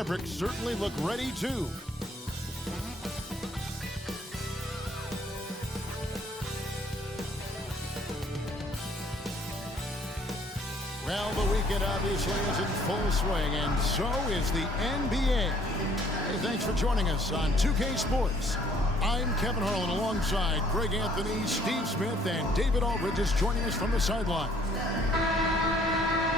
Mavericks certainly look ready too. Well, the weekend obviously is in full swing, and so is the NBA. Hey, thanks for joining us on 2K Sports. I'm Kevin Harlan alongside Greg Anthony, Steve Smith, and David Aldridge is joining us from the sideline.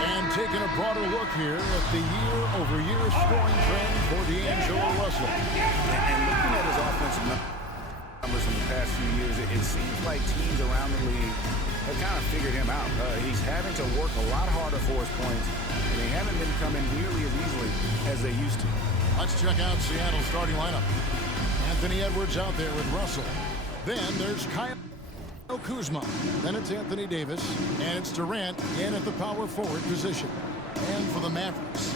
And taking a broader look here at the year-over-year scoring trend for D'Angelo Russell. And looking at his offensive numbers in the past few years, it seems like teams around the league have kind of figured him out. He's having to work a lot harder for his points, and they haven't been coming nearly as easily as they used to. Let's check out Seattle's starting lineup. Anthony Edwards out there with Russell. Then there's Kyle Kuzma. Then it's Anthony Davis. And it's Durant in at the power forward position. And for the Mavericks,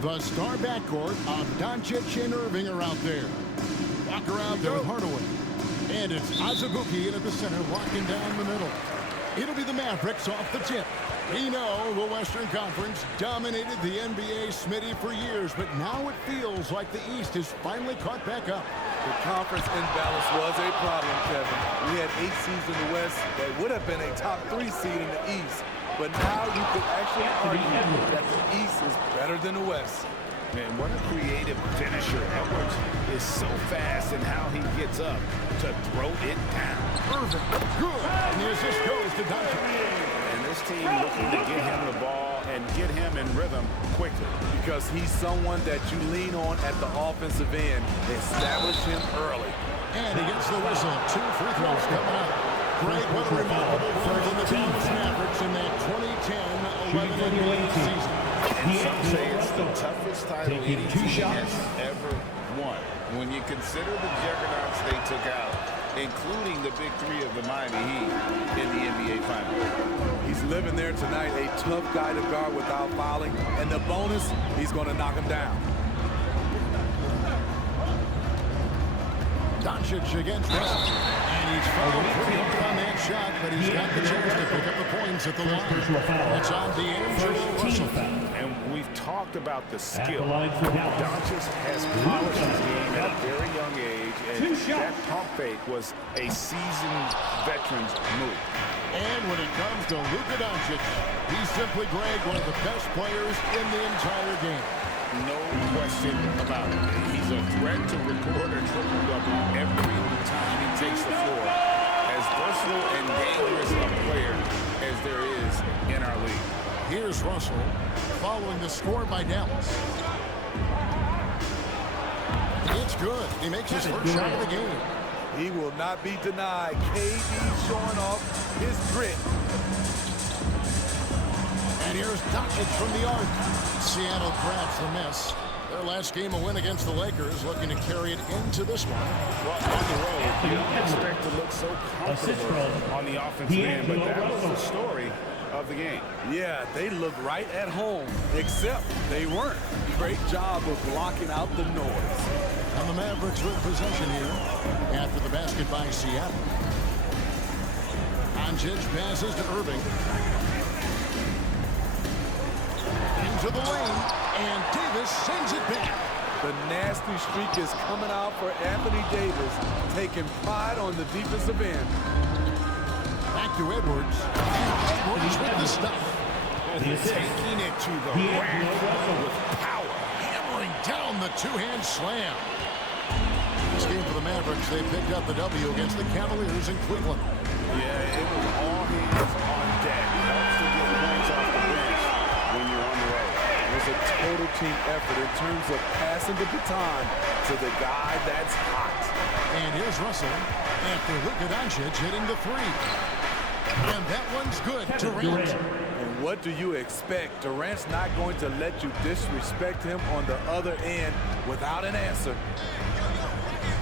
the star backcourt of Doncic and Irving are out there. Walker out there with Hardaway. And it's Azubuike in at the center, locking down the middle. It'll be the Mavericks off the tip. We know the Western Conference dominated the NBA, Smitty, for years, but now it feels like the East has finally caught back up. The conference imbalance was a problem, Kevin. We had 8 seeds in the West that would have been a top 3 seed in the East, but now you could actually argue that the East is better than the West. Man, what a creative finisher. Edwards is so fast in how he gets up to throw it down. Irving, good. And the assist goes to Doncic. And this team looking to get him the ball and get him in rhythm quickly. Because he's someone that you lean on at the offensive end. Establish him early. And he gets the whistle. 2 free throws coming up. Greg, what a remarkable run from the Dallas Mavericks in that 2010-11 NBA season. And some say it's the toughest title any team has ever won. When you consider the juggernauts they took out, including the big 3 of the Miami Heat in the NBA Finals. He's living there tonight, a tough guy to guard without fouling. And the bonus, he's going to knock him down. Doncic against Russell. And he's fouled pretty hard on that shot, but he's got the chance to pick up the points at the line. It's on D'Angelo Russell. And we've talked about the skill. Doncic has polished his game at a very young age, and that pump fake was a seasoned veteran's move. And when it comes to Luka Doncic, he's simply, Greg, one of the best players in the entire game. No question about it. He's a threat to record a triple-double every time he takes the floor. As versatile and dangerous a player as there is in our league. Here's Russell following the score by Dallas. It's good. He makes his first shot of the game. He will not be denied. KD showing off his grit. And here's Doncic from the arc. Seattle grabs the miss. Their last game a win against the Lakers, looking to carry it into this one. Well, on the road, you don't expect to look so comfortable on the offensive end, but that was the story of the game. Yeah, they looked right at home, except they weren't. Great job of blocking out the noise. And the Mavericks with possession here after the basket by Seattle. Doncic passes to Irving. Into the lane, and Davis sends it back. The nasty streak is coming out for Anthony Davis, taking pride on the defensive end. Back to Edwards. And Edwards with the stuff. Taking it to the rack with power. Hammering down the two-hand slam. This game for the Mavericks, they picked up the W against the Cavaliers in Cleveland. Yeah, it was all hands on deck. It helps to get points off the bench when you're on the road. It was a total team effort in terms of passing the baton to the guy that's hot. And here's Russell after Luka Doncic hitting the 3. And that one's good. Durant. And what do you expect? Durant's not going to let you disrespect him on the other end without an answer.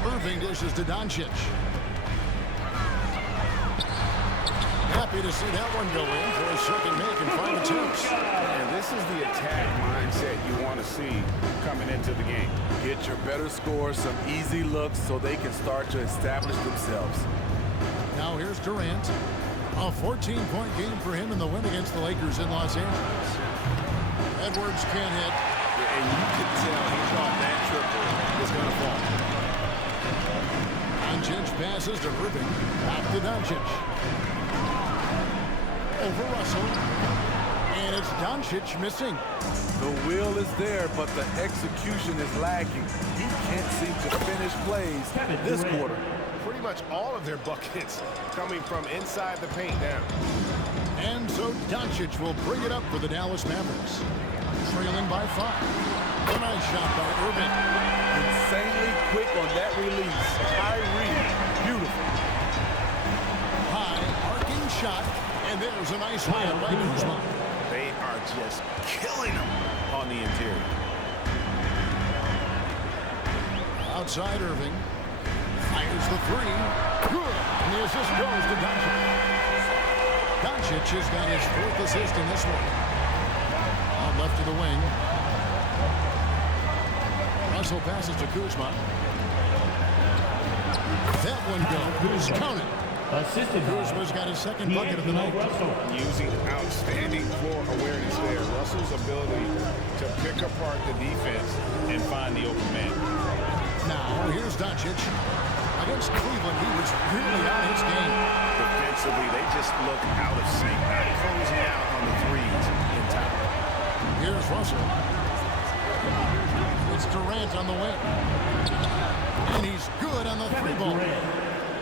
Irving dishes to Doncic. Happy to see that one go in for a second make and 5 attempts. And this is the attack mindset you want to see coming into the game. Get your better scores, some easy looks so they can start to establish themselves. Now here's Durant. A 14-point game for him in the win against the Lakers in Los Angeles. Edwards can't hit. And you can tell he's passes to Irving. Back to Doncic. Over Russell. And it's Doncic missing. The will is there, but the execution is lacking. He can't seem to finish plays this quarter. Pretty much all of their buckets coming from inside the paint now. And so Doncic will bring it up for the Dallas Mavericks. Trailing by 5. A nice shot by Irving. Insanely quick on that release. Kyrie, beautiful. High, arcing shot. And there's a nice layup by Kuzma. They are just killing them on the interior. Outside Irving. Fires the 3. Good. And the assist goes to Doncic. Doncic has got his 4th assist in this one. On left to the wing. Russell passes to Kuzma. That one goes. Count it. Kuzma's got his 2nd bucket of the night. Using outstanding floor awareness there. Russell's ability to pick apart the defense and find the open man. Now, here's Doncic. Against Cleveland, he was really on his game. Defensively, they just look out of sync. Not closing out on the threes in time. Here's Russell. It's Durant on the wing. And he's good on the 3-ball.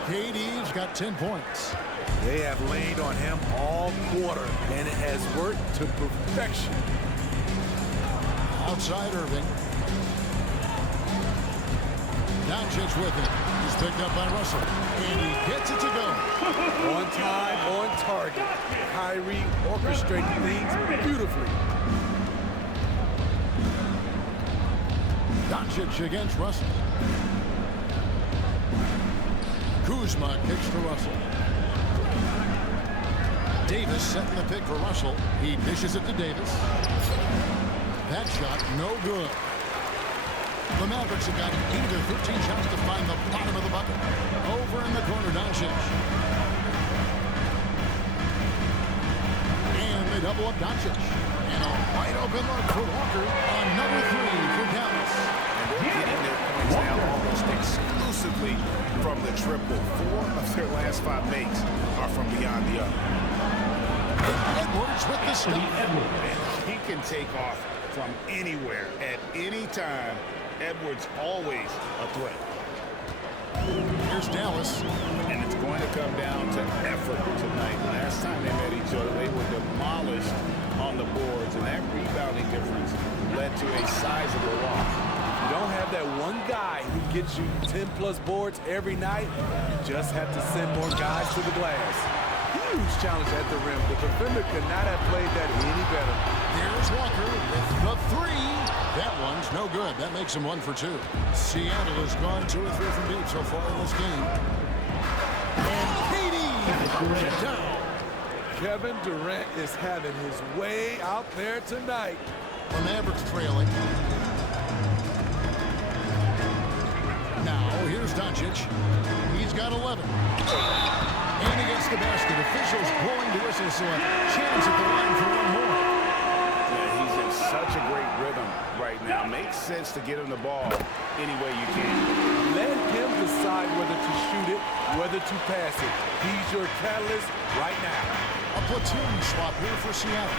KD's got 10 points. They have laid on him all quarter, and it has worked to perfection. Outside Irving. Doncic with it. He's picked up by Russell. And he gets it to go. On time, on target. Kyrie orchestrating things beautifully. Doncic against Russell. Kuzma kicks to Russell. Davis setting the pick for Russell. He dishes it to Davis. That shot, no good. The Mavericks have got 8 or 15 shots to find the bottom of the bucket. Over in the corner, Doncic. And they double up Doncic. And a wide open look for Walker. Another 3 for Dallas. And they're getting their points now almost exclusively from the triple. 4 of their last 5 makes are from beyond the arc. Edwards with the stuff. And he can take off from anywhere at any time. Edwards always a threat. Here's Dallas. And it's going to come down to effort tonight. Last time they met each other, they were demolished on the boards, and that rebounding difference led to a sizable loss. You don't have that one guy who gets you 10-plus boards every night. You just have to send more guys to the glass. Huge challenge at the rim. The defender could not have played that any better. Here's Walker with the 3. That one's no good. That makes him 1 for 2. Seattle has gone 2 or 3 from deep so far in this game. And KD throws it down. Kevin Durant is having his way out there tonight. The Mavericks trailing. Now, here's Doncic. He's got 11. And he gets the basket. Officials blowing the whistle, so a chance at the line for 1 more. Yeah, he's in such a great rhythm right now. Makes sense to get him the ball any way you can. Let him decide whether to shoot it, whether to pass it. He's your catalyst right now. A platoon swap here for Seattle.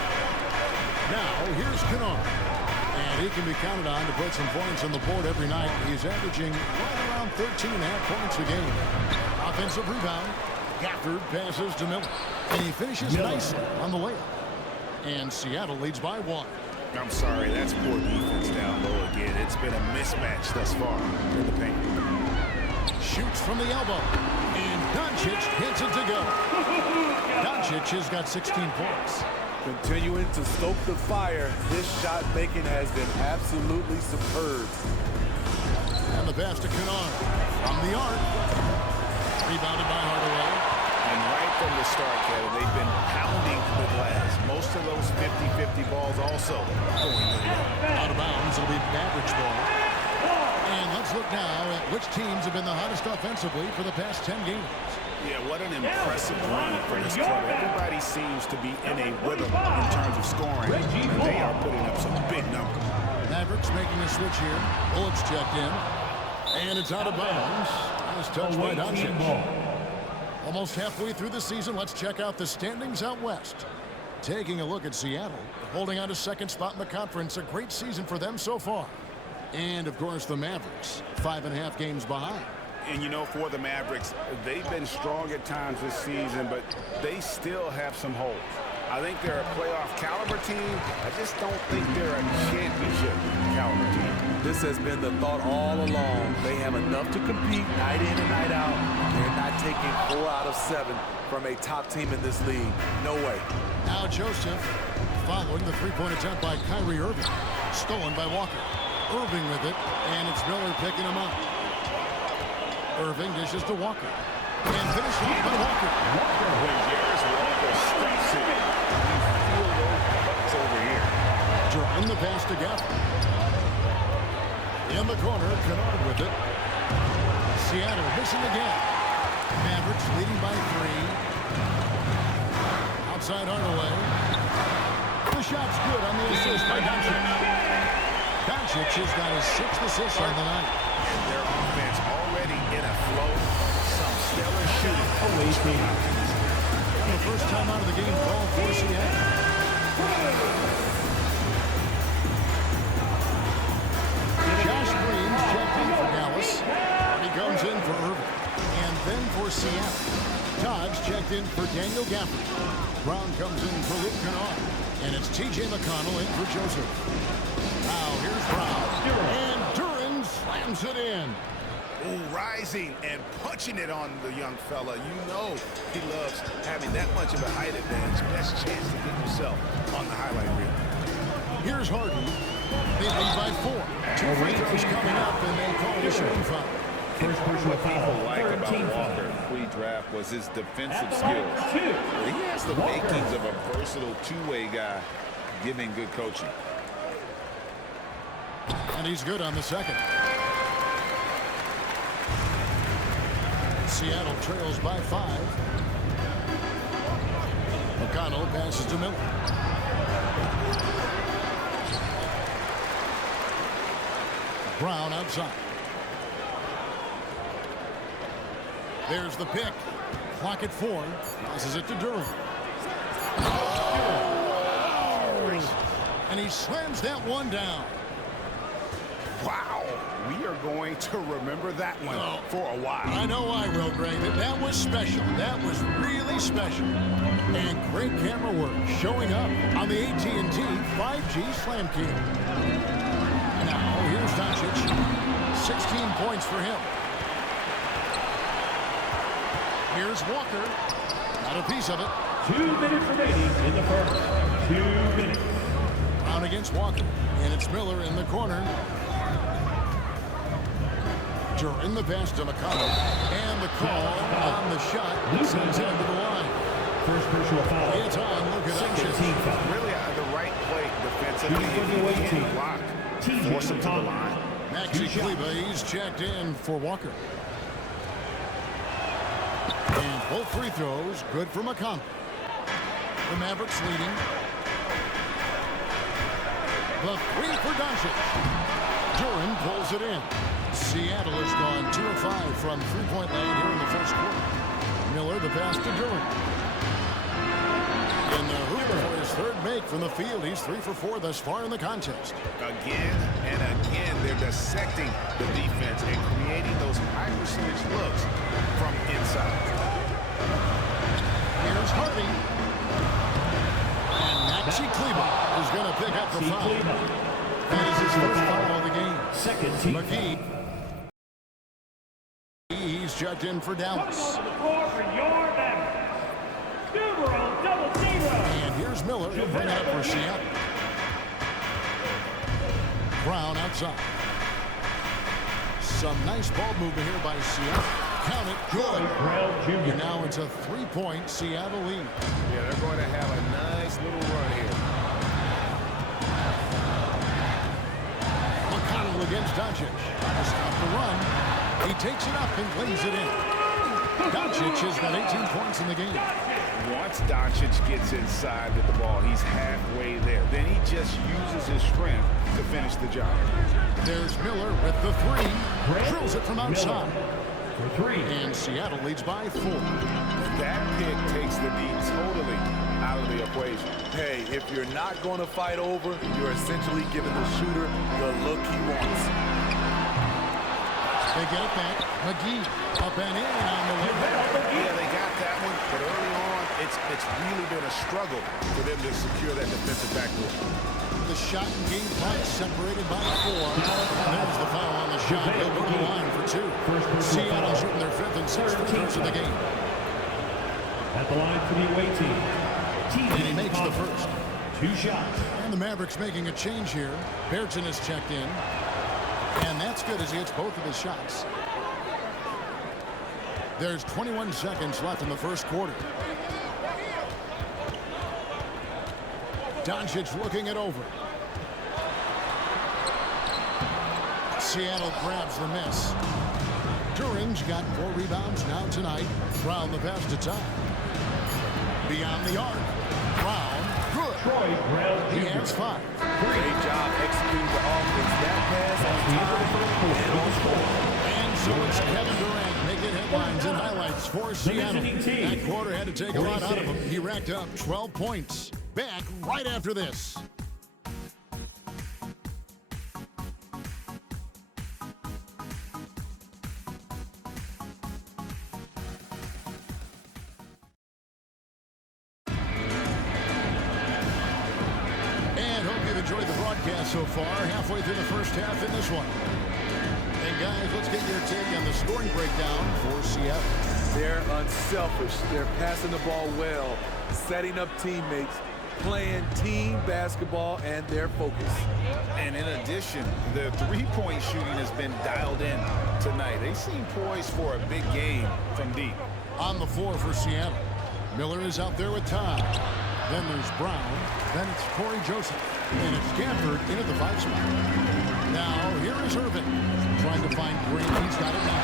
Now, here's Kennard. And he can be counted on to put some points on the board every night. He's averaging right around 13.5 points a game. Offensive rebound. Gafford passes to Miller. And he finishes nicely on the layup. And Seattle leads by 1. I'm sorry, that's poor defense down low again. It's been a mismatch thus far in the paint. Shoots from the elbow. And Doncic hits it to go. Doncic has got 16 points. Continuing to stoke the fire, his shot making has been absolutely superb. And the pass to Kennard from the arc. Rebounded by Hardaway. And right from the start, Kevin, they've been pounding the glass. Most of those 50-50 balls also going their way. Out of bounds, it'll be Mavericks ball. And let's look now at which teams have been the hottest offensively for the past 10 games. Yeah, what an impressive run for this club. Everybody seems to be in a rhythm in terms of scoring, and they are putting up some big numbers. Mavericks making a switch here. Bullets checked in. And it's out of bounds. Last touch by Doncic. Almost halfway through the season, let's check out the standings out west. Taking a look at Seattle, holding on to second spot in the conference. A great season for them so far. And, of course, the Mavericks, 5.5 games behind. And, you know, for the Mavericks, they've been strong at times this season, but they still have some holes. I think they're a playoff caliber team. I just don't think they're a championship caliber team. This has been the thought all along. They have enough to compete night in and night out. They're not taking 4 out of 7 from a top team in this league. No way. Now Joseph following the three-point attempt by Kyrie Irving. Stolen by Walker. Irving with it, and it's Miller picking him up. Irving dishes to Walker. And finishing by Walker. When Garris Walker steps in, you feel those bucks over here. Duran the pass to Gafford. In the corner, Kennard with it. Seattle missing again. Mavericks leading by 3. Outside Hardaway. The shot's good on the assist by Doncic. Doncic has got his 6th assist on the night. And their offense already in a flow. Some stellar shooting. The first time out of the game ball for Seattle. Josh Green's checked in for Dallas. He comes in for Irving. And then for Seattle. Todd's checked in for Daniel Gafford. Brown comes in for Luke Kennard. And it's T.J. McConnell in for Joseph. Now here's Brown. And Duran slams it in. Ooh, rising and punching it on the young fella. You know he loves having that much of a height advantage. Best chance to get himself on the highlight reel. Here's Harden. They lead by 4. 2 free throws coming up, and they call it a shooting foul. What people like about Walker pre-draft was his defensive skills. He has the makings of a versatile two-way guy giving good coaching. And he's good on the second. Seattle trails by 5. McConnell passes to Miller. Brown outside. There's the pick. Clock at 4. Passes it to Duran. And he slams that one down. Wow. We are going to remember that one for a while. I know I will, Greg. That was special. That was really special. And great camera work showing up on the AT&T 5G Slam Cam. Now, here's Doncic. 16 points for him. Here's Walker. Got a piece of it. 2 minutes remaining in the first. 2 minutes. Brown against Walker. And it's Miller in the corner. In the pass to McConnell. And the call on the shot. Sends him to the line. First personal foul. It's on. Look at that. Really the right play defensively. If he can't block, force him to the line. Maxi Kleber, he's checked in for Walker. And both free throws good for McConnell. The Mavericks leading. The 3 for Doncic. Duran pulls it in. Seattle has gone 2 of 5 from three-point land here in the first quarter. Miller the pass to Duran. And the Hooper for his 3rd make from the field. He's 3 for 4 thus far in the contest. Again and again, they're dissecting the defense and creating those high-percentage looks from inside. Here's Harvey. And Maxi Kleber is going to pick up the foul. That is his first foul of the game. Second team. McGee. He's checked in for Dallas. And here's Miller. He'll bring it up for Seattle. Brown outside. Some nice ball movement here by Seattle. Count it. Good. And now it's a 3-point Seattle lead. Yeah, they're going to have a nice little run here. McConnell against Doncic. Trying to stop the run. He takes it up and lays it in. Doncic has got 18 points in the game. Once Doncic gets inside with the ball, he's halfway there. Then he just uses his strength to finish the job. There's Miller with the 3. Drills it from outside. for 3. And Seattle leads by 4. That pick takes the D totally out of the equation. Hey, if you're not going to fight over, you're essentially giving the shooter the look he wants. They get it back. McGee up and in on the way. Yeah, they got that one, but early on, it's really been a struggle for them to secure that defensive backboard. The shot and game clock separated by 4. There's the foul on the shot. They'll go to the line for 2. Seattle shooting their 5th and 6th free throws of the game. At the line for the away team. And he makes the first. 2 shots. And the Mavericks making a change here. Bergson has checked in. And that's good as he hits both of his shots. There's 21 seconds left in the first quarter. Doncic looking it over. Seattle grabs the miss. Duran's got 4 rebounds now tonight. Brown the pass to Todd. Beyond the arc. Brown, good. Troy Brown He Jr. has 5. Great job executing the offense. That pass on time and on point. And so it's Kevin Durant making headlines and highlights for Seattle. That quarter had to take a lot out of him. He racked up 12 points. Back right after this. And hope you've enjoyed the broadcast so far. Halfway through the first half in this one. And guys, let's get your take on the scoring breakdown for Seattle. They're unselfish. They're passing the ball well, setting up teammates, playing team basketball, and their focus. And in addition, the three-point shooting has been dialed in tonight. They seem poised for a big game from deep. On the floor for Seattle. Miller is out there with Todd. Then there's Brown. Then it's Corey Joseph. And it's Gafford in at the 5 spot. Now, here is Irvin. Trying to find Green. He's got it now.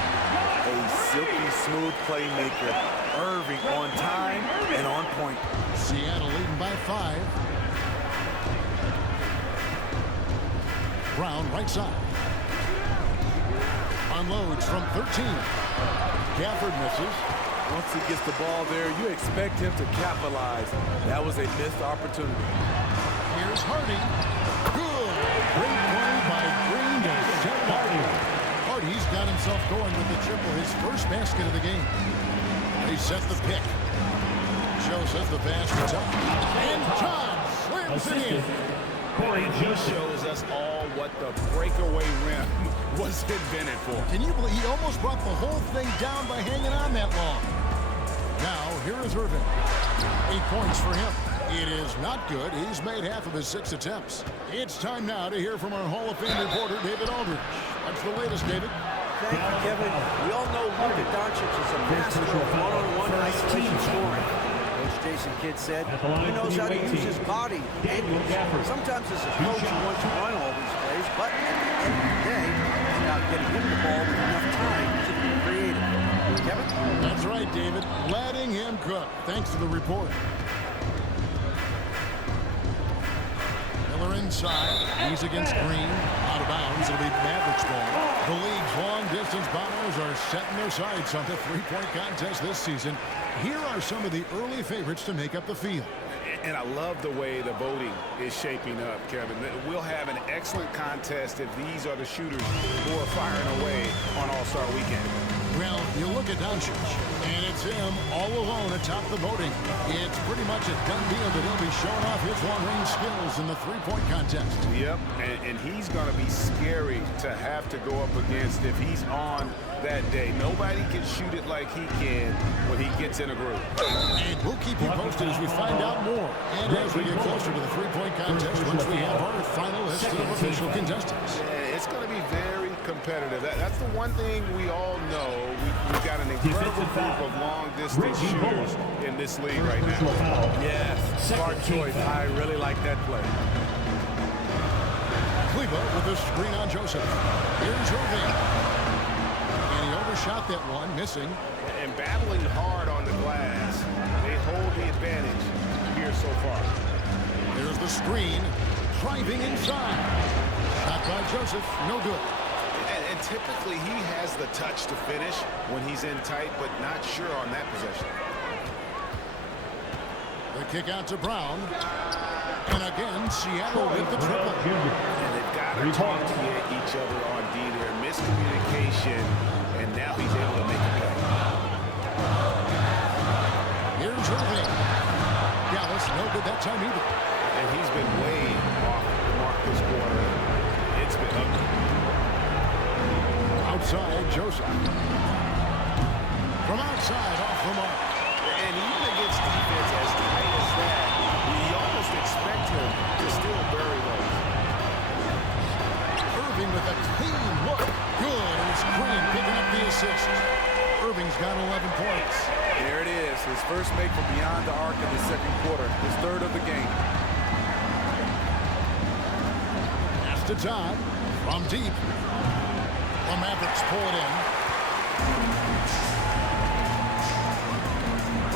A silky smooth playmaker. Irving on time and on point. Seattle leading by 5. Brown right side. Unloads from 13. Gafford misses. Once he gets the ball there, you expect him to capitalize. That was a missed opportunity. Here's Hardy. Good. Great play by Green to set it up. Hardy's got himself going with the triple, his first basket of the game. He set the pick. Joseph the pass to Todd. And Todd slams it in. Corey He Joseph. shows us all what the breakaway rim was invented for. Can you believe he almost brought the whole thing down by hanging on that long? Now, here is Irvin. 8 points for him. It is not good. He's made half of his 6 attempts. It's time now to hear from our Hall of Fame reporter, David Aldridge. What's the latest, David? Thank you, Kevin. We all know Luka Doncic is a master of one-on-one isolation scoring. Coach Jason Kidd said he knows how to use his body. Sometimes as a coach, you want to run all these plays, but at the end of the day, it's about getting him the ball with enough time to be creative. Kevin? That's right, David. Letting him cook. Thanks to the report. Miller inside. He's against Green. Out of bounds. It'll be Mavericks ball. The league's long-distance bombers are setting their sights on the three-point contest this season. Here are some of the early favorites to make up the field. And I love the way the voting is shaping up, Kevin. We'll have an excellent contest if these are the shooters who are firing away on All-Star Weekend. Well, you look at Doncic, and it's him all alone atop the voting. It's pretty much a done deal that he'll be showing off his long-range skills in the three-point contest. Yep, and he's going to be scary to have to go up against if he's on that day. Nobody can shoot it like he can when he gets in a groove. And we'll keep you posted as we find out more. And as we get closer to the three-point contest, once we have our final list of official contestants. Yeah, it's going to be very competitive. That's the one thing we all know. We've got an incredible group of long-distance shooters in this league right now. Yes, smart choice. I really like that play. Cleveland with the screen on Joseph. Here's Irving. And he overshot that one, missing. And battling hard on the glass, they hold the advantage here so far. There's the screen. Driving inside. Shot by Joseph. No good. And Typically, he has the touch to finish when he's in tight, but not sure on that possession. The kick out to Brown. And again, Seattle with the triple. And they've got to talk to each other on D there. Miscommunication, and now he's able to make a play. Here's Irving. Dallas no good that time either. And he's been way off the mark this quarter. It's been ugly. Outside, Joseph. From outside, off the mark. And even against defense as tight as that, you almost expect him to still bury those. Irving with a clean look. Good. It's Green picking up the assist. Irving's got 11 points. There it is. His first make from beyond the arc in the second quarter. His third of the game. Pass to Todd. From deep. The Mavericks pull it in.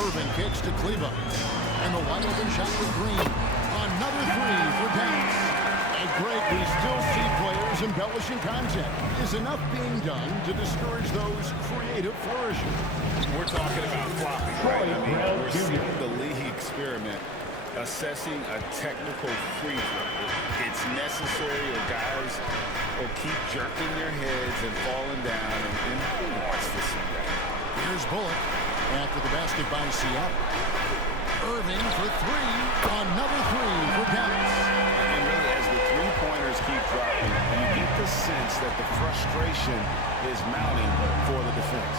Irving kicks to Kleba. And the wide open shot for Green. Another three for Dallas. And Greg, we still see players embellishing content. Is enough being done to discourage those creative flourishes? We're talking about flopping, right? I mean, we're seeing the league experiment assessing a technical free throw. It's necessary, or guys will keep jerking their heads and falling down, and who wants to see that? Here's Bullock after the basket by Seattle. Irving for three. Another three for Dallas. And really, as the three-pointers keep dropping, you get the sense that the frustration is mounting for the defense.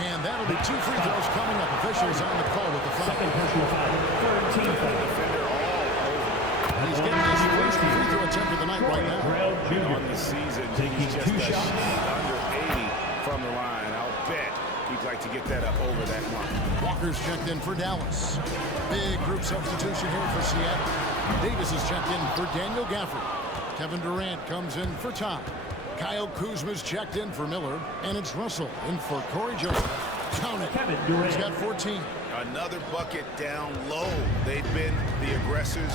And that'll be two free throws coming up. Officials on the call with the foul. Second personal foul. Third team foul. Defender all over. He's getting his first free throw attempt of the night right now. On the season, he's just a shade under 80 from the line. I'll bet he'd like to get that up over that mark. Walker's checked in for Dallas. Big group substitution here for Seattle. Davis is checked in for Daniel Gafford. Kevin Durant comes in for Todd. Kyle Kuzma's checked in for Miller. And it's Russell in for Corey Joseph. Count it. He's got 14. Another bucket down low. They've been the aggressors,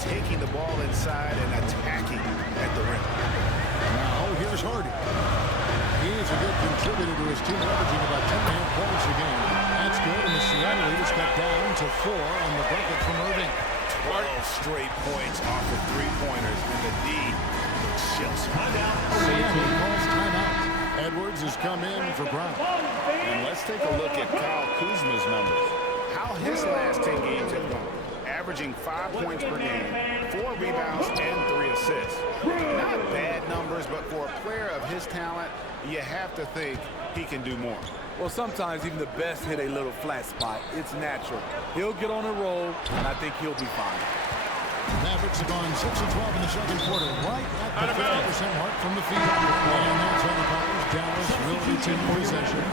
taking the ball inside and attacking at the rim. Now here's Hardy. He is a good contributor to his team, averaging about 10.5 points a game. That's good, and the Seattle Leaders got down to 4 on the bucket from Irving. 12 straight points off of three-pointers, and the D looks chills. Seattle calls timeout. Edwards has come in for Brown. And let's take a look at Kyle Kuzma's numbers. How his last 10 games have gone. Averaging 5 points per game, 4 rebounds, and 3 assists. Not bad numbers, but for a player of his talent, you have to think he can do more. Well, sometimes even the best hit a little flat spot. It's natural. He'll get on a roll, and I think he'll be fine. Mavericks have gone 6 of 12 in the second quarter, right at the 50% mark from the field. And that's how the Powers. Dallas will retain possession.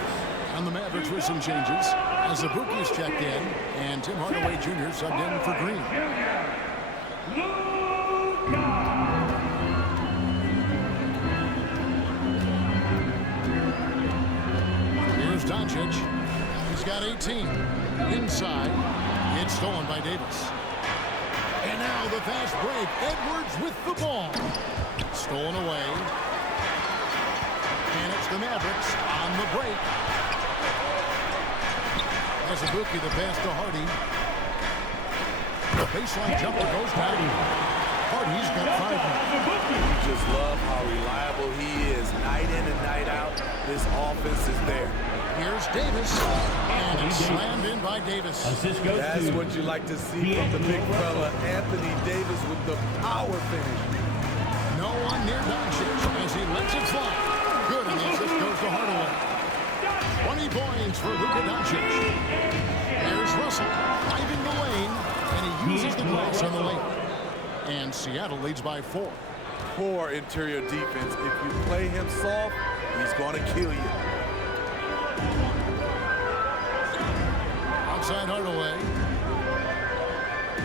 And the Mavericks with some changes as Abuki is checked in and Tim Hardaway Jr. subbed in for Green. Here's Doncic. He's got 18. Inside. It's stolen by Davis. And now the fast break. Edwards with the ball. Stolen away. And it's the Mavericks on the break. As Abuki, the pass to Hardy. The baseline jumper goes down. Hardy's got 5 now. You just love how reliable he is. Night in and night out, this offense is there. Here's Davis. And it's slammed in by Davis. That's what you like to see from the big fella, Anthony Davis, with the power finish. No one near Doncic as he lets it fly. Good, and the assist goes to Hardaway. 20 points for Luka Doncic. Here's Russell driving the lane, and he uses the glass on the lane. And Seattle leads by 4. Poor interior defense. If you play him soft, he's going to kill you. Outside Hardaway.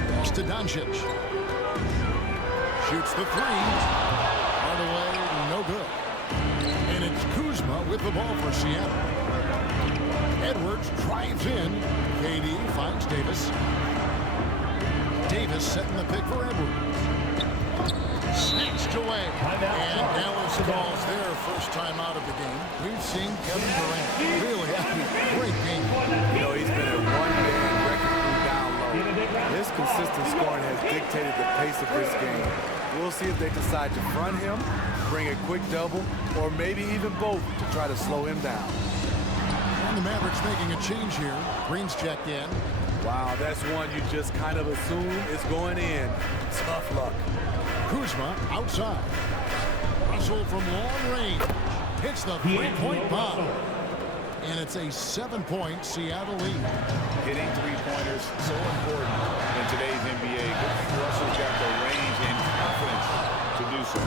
Pass to Doncic. Shoots the 3. Hardaway, no good. And it's Kuzma with the ball for Seattle. Edwards drives in. KD finds Davis. Davis setting the pick for Edwards. Snatched away. And calls their first time out of the game. We've seen Kevin Durant really having a great game. You know, he's been a one-man wrecking crew down low. His consistent scoring has dictated the pace of this game. We'll see if they decide to front him, bring a quick double, or maybe even both to try to slow him down. And the Mavericks making a change here. Green's checked in. Wow, that's one you just kind of assume is going in. Tough luck. Kuzma outside. Russell from long range hits the three-point bomb. And it's a 7-point Seattle lead. Hitting three-pointers so important in today's NBA. Good thing Russell's got the range and confidence to do so.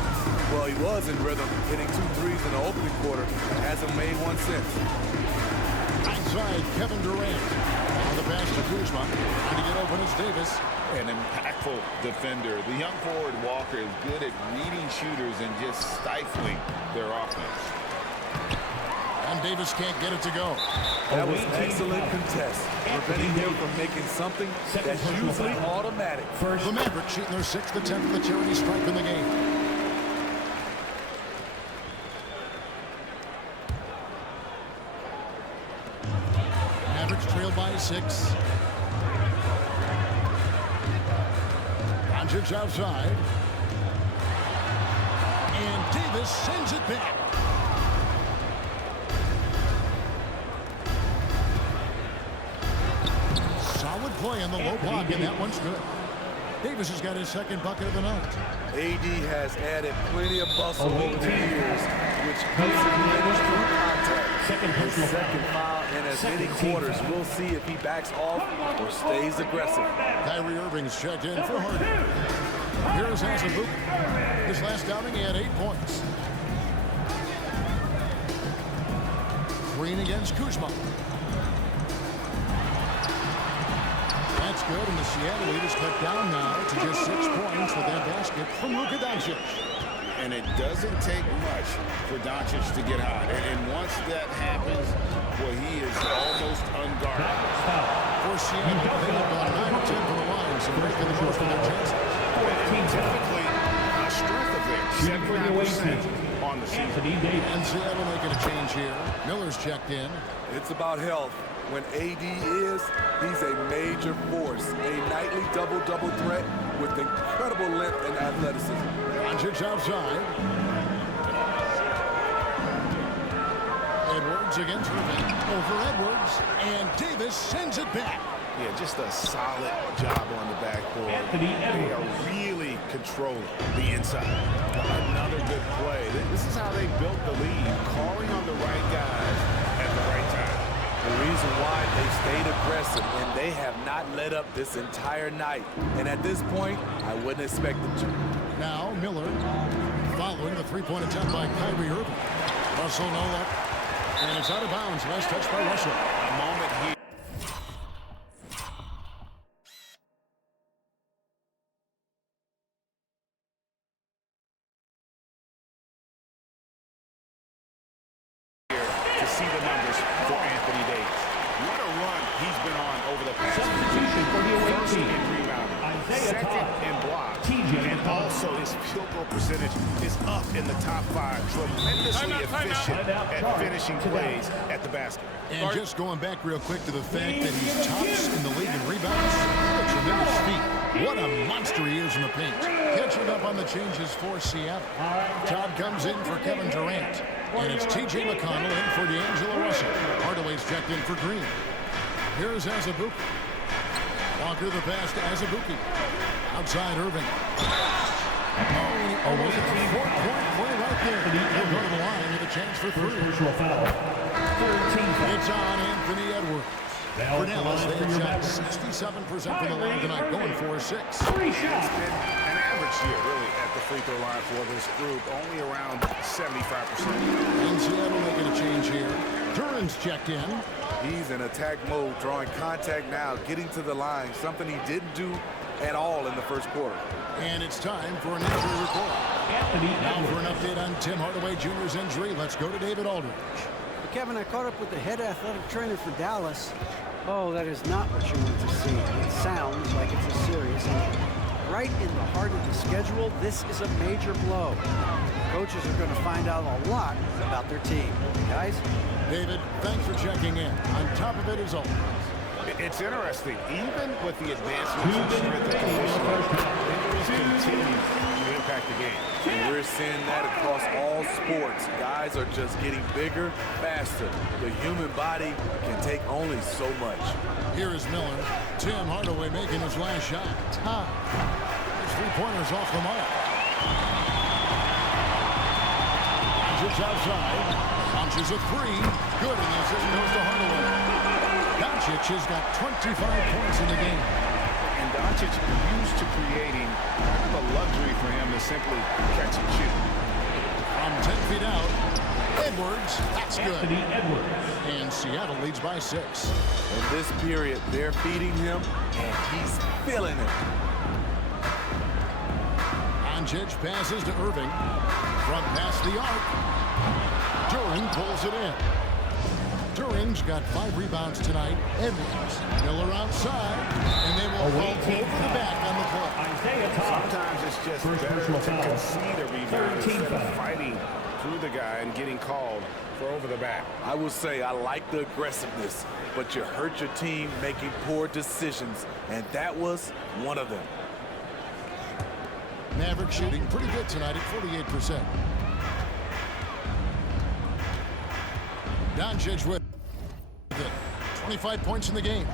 Well, he was in rhythm, hitting 2 threes in the opening quarter. Hasn't made one since. Outside, Kevin Durant. On the pass to Kuzma. Trying to get open is Davis. An impactful defender. The young forward Walker is good at reading shooters and just stifling their offense. And Davis can't get it to go. That was an excellent contest, preventing him from making something that's usually automatic. The Mavericks shooting their 6th attempt at the charity stripe in the game. Mavericks trail by 6. Doncic outside. And Davis sends it back. Solid play on the low block, and that one's good. Davis has got his 2nd bucket of the night. AD has added plenty of bustle over the years, which keeps him finished through contact. His 2nd foul in as many quarters. We'll see if he backs off or stays aggressive. Kyrie Irving's checked in for Harden. Here's Hazabuka. His last outing, he had 8 points. Green against Kuzma. That's good, and the Seattle lead is cut down now to just 6 points with that basket from Luka Doncic. And it doesn't take much for Doncic to get hot. And once that happens, well, he is almost unguarded. For Seattle, they have gone 9 of 10 from the line, so making the most of their chances. Typically, a strength of theirs, 79% on the season. And Seattle making a change here. Miller's checked in. It's about health. When AD is, he's a major force. A nightly double-double threat with incredible length and athleticism. Doncic outside. Edwards against Irving. Over Edwards. And Davis sends it back. Yeah, just a solid job on the backboard. They are really controlling the inside. Another good play. This is how they built the lead, calling on the right guys at the right time. The reason why they stayed aggressive, and they have not let up this entire night. And at this point, I wouldn't expect them to. Now Miller following the 3-point attempt by Kyrie Irving. Russell no look. And it's out of bounds. Last touch by Russell. A moment here. To see the numbers for Anthony Davis. What a run he's been on over the past. Substitution for the away First team. in rebounding, Isaiah 2nd Thomas. in blocks, TJ and also his field goal percentage is up in the top 5. Tremendously efficient at finishing plays at the basket. And just going back real quick to the fact that he's tops in the league in rebounds. What a tremendous feat. What a monster he is in the paint. Catching up on the changes for Seattle. Todd comes in for Kevin Durant. And it's T.J. McConnell in for D'Angelo Russell. Hardaway's checked in for Green. Here's Hazabuka. Walker the pass to Hazabuka. Outside Irving. Oh, was it a 4-point play right there? He'll go to the line with a chance for 3. Personal foul. 13. It's on Anthony Edwards. For Dallas, they have shot 67% from the line tonight, going for 6. 3 shots. It's been an average year, really, at the free throw line for this group. Only around 75%. And Seattle making a change here. Duran's checked in. He's in attack mode, drawing contact now, getting to the line, something he didn't do at all in the first quarter. And it's time for an injury report. Now for an update on Tim Hardaway Jr.'s injury, let's go to David Aldridge. Kevin, I caught up with the head athletic trainer for Dallas. Oh, that is not what you want to see. It sounds like it's a serious injury. right in the heart of the schedule, this is a major blow. Coaches are going to find out a lot about their team. Guys? David, thanks for checking in. On top of it is all. It's interesting. Even with the advancements in strength and conditioning, injuries continue to impact the game. And we're seeing that across all sports. Guys are just getting bigger, faster. The human body can take only so much. Here is Miller. Tim Hardaway making his last shot. Time. His three-pointers off the mark. Just outside. Launches a three. Good, and the assist goes to Hardaway. Doncic has got 25 points in the game. And Doncic used to creating the luxury for him to simply catch and shoot. From 10 feet out, Edwards, that's good. Anthony Edwards. And Seattle leads by 6. In this period, they're feeding him, and he's feeling it. Doncic passes to Irving. From past the arc. Duran pulls it in. Duran's got 5 rebounds tonight. Edwards, Miller outside, and they will fall over the back on the play. Sometimes it's just better to concede a rebound instead of fighting through the guy and getting called for over the back. I will say I like the aggressiveness, but you hurt your team making poor decisions, and that was one of them. Maverick shooting pretty good tonight at 48%. Doncic with it. 25 points in the game.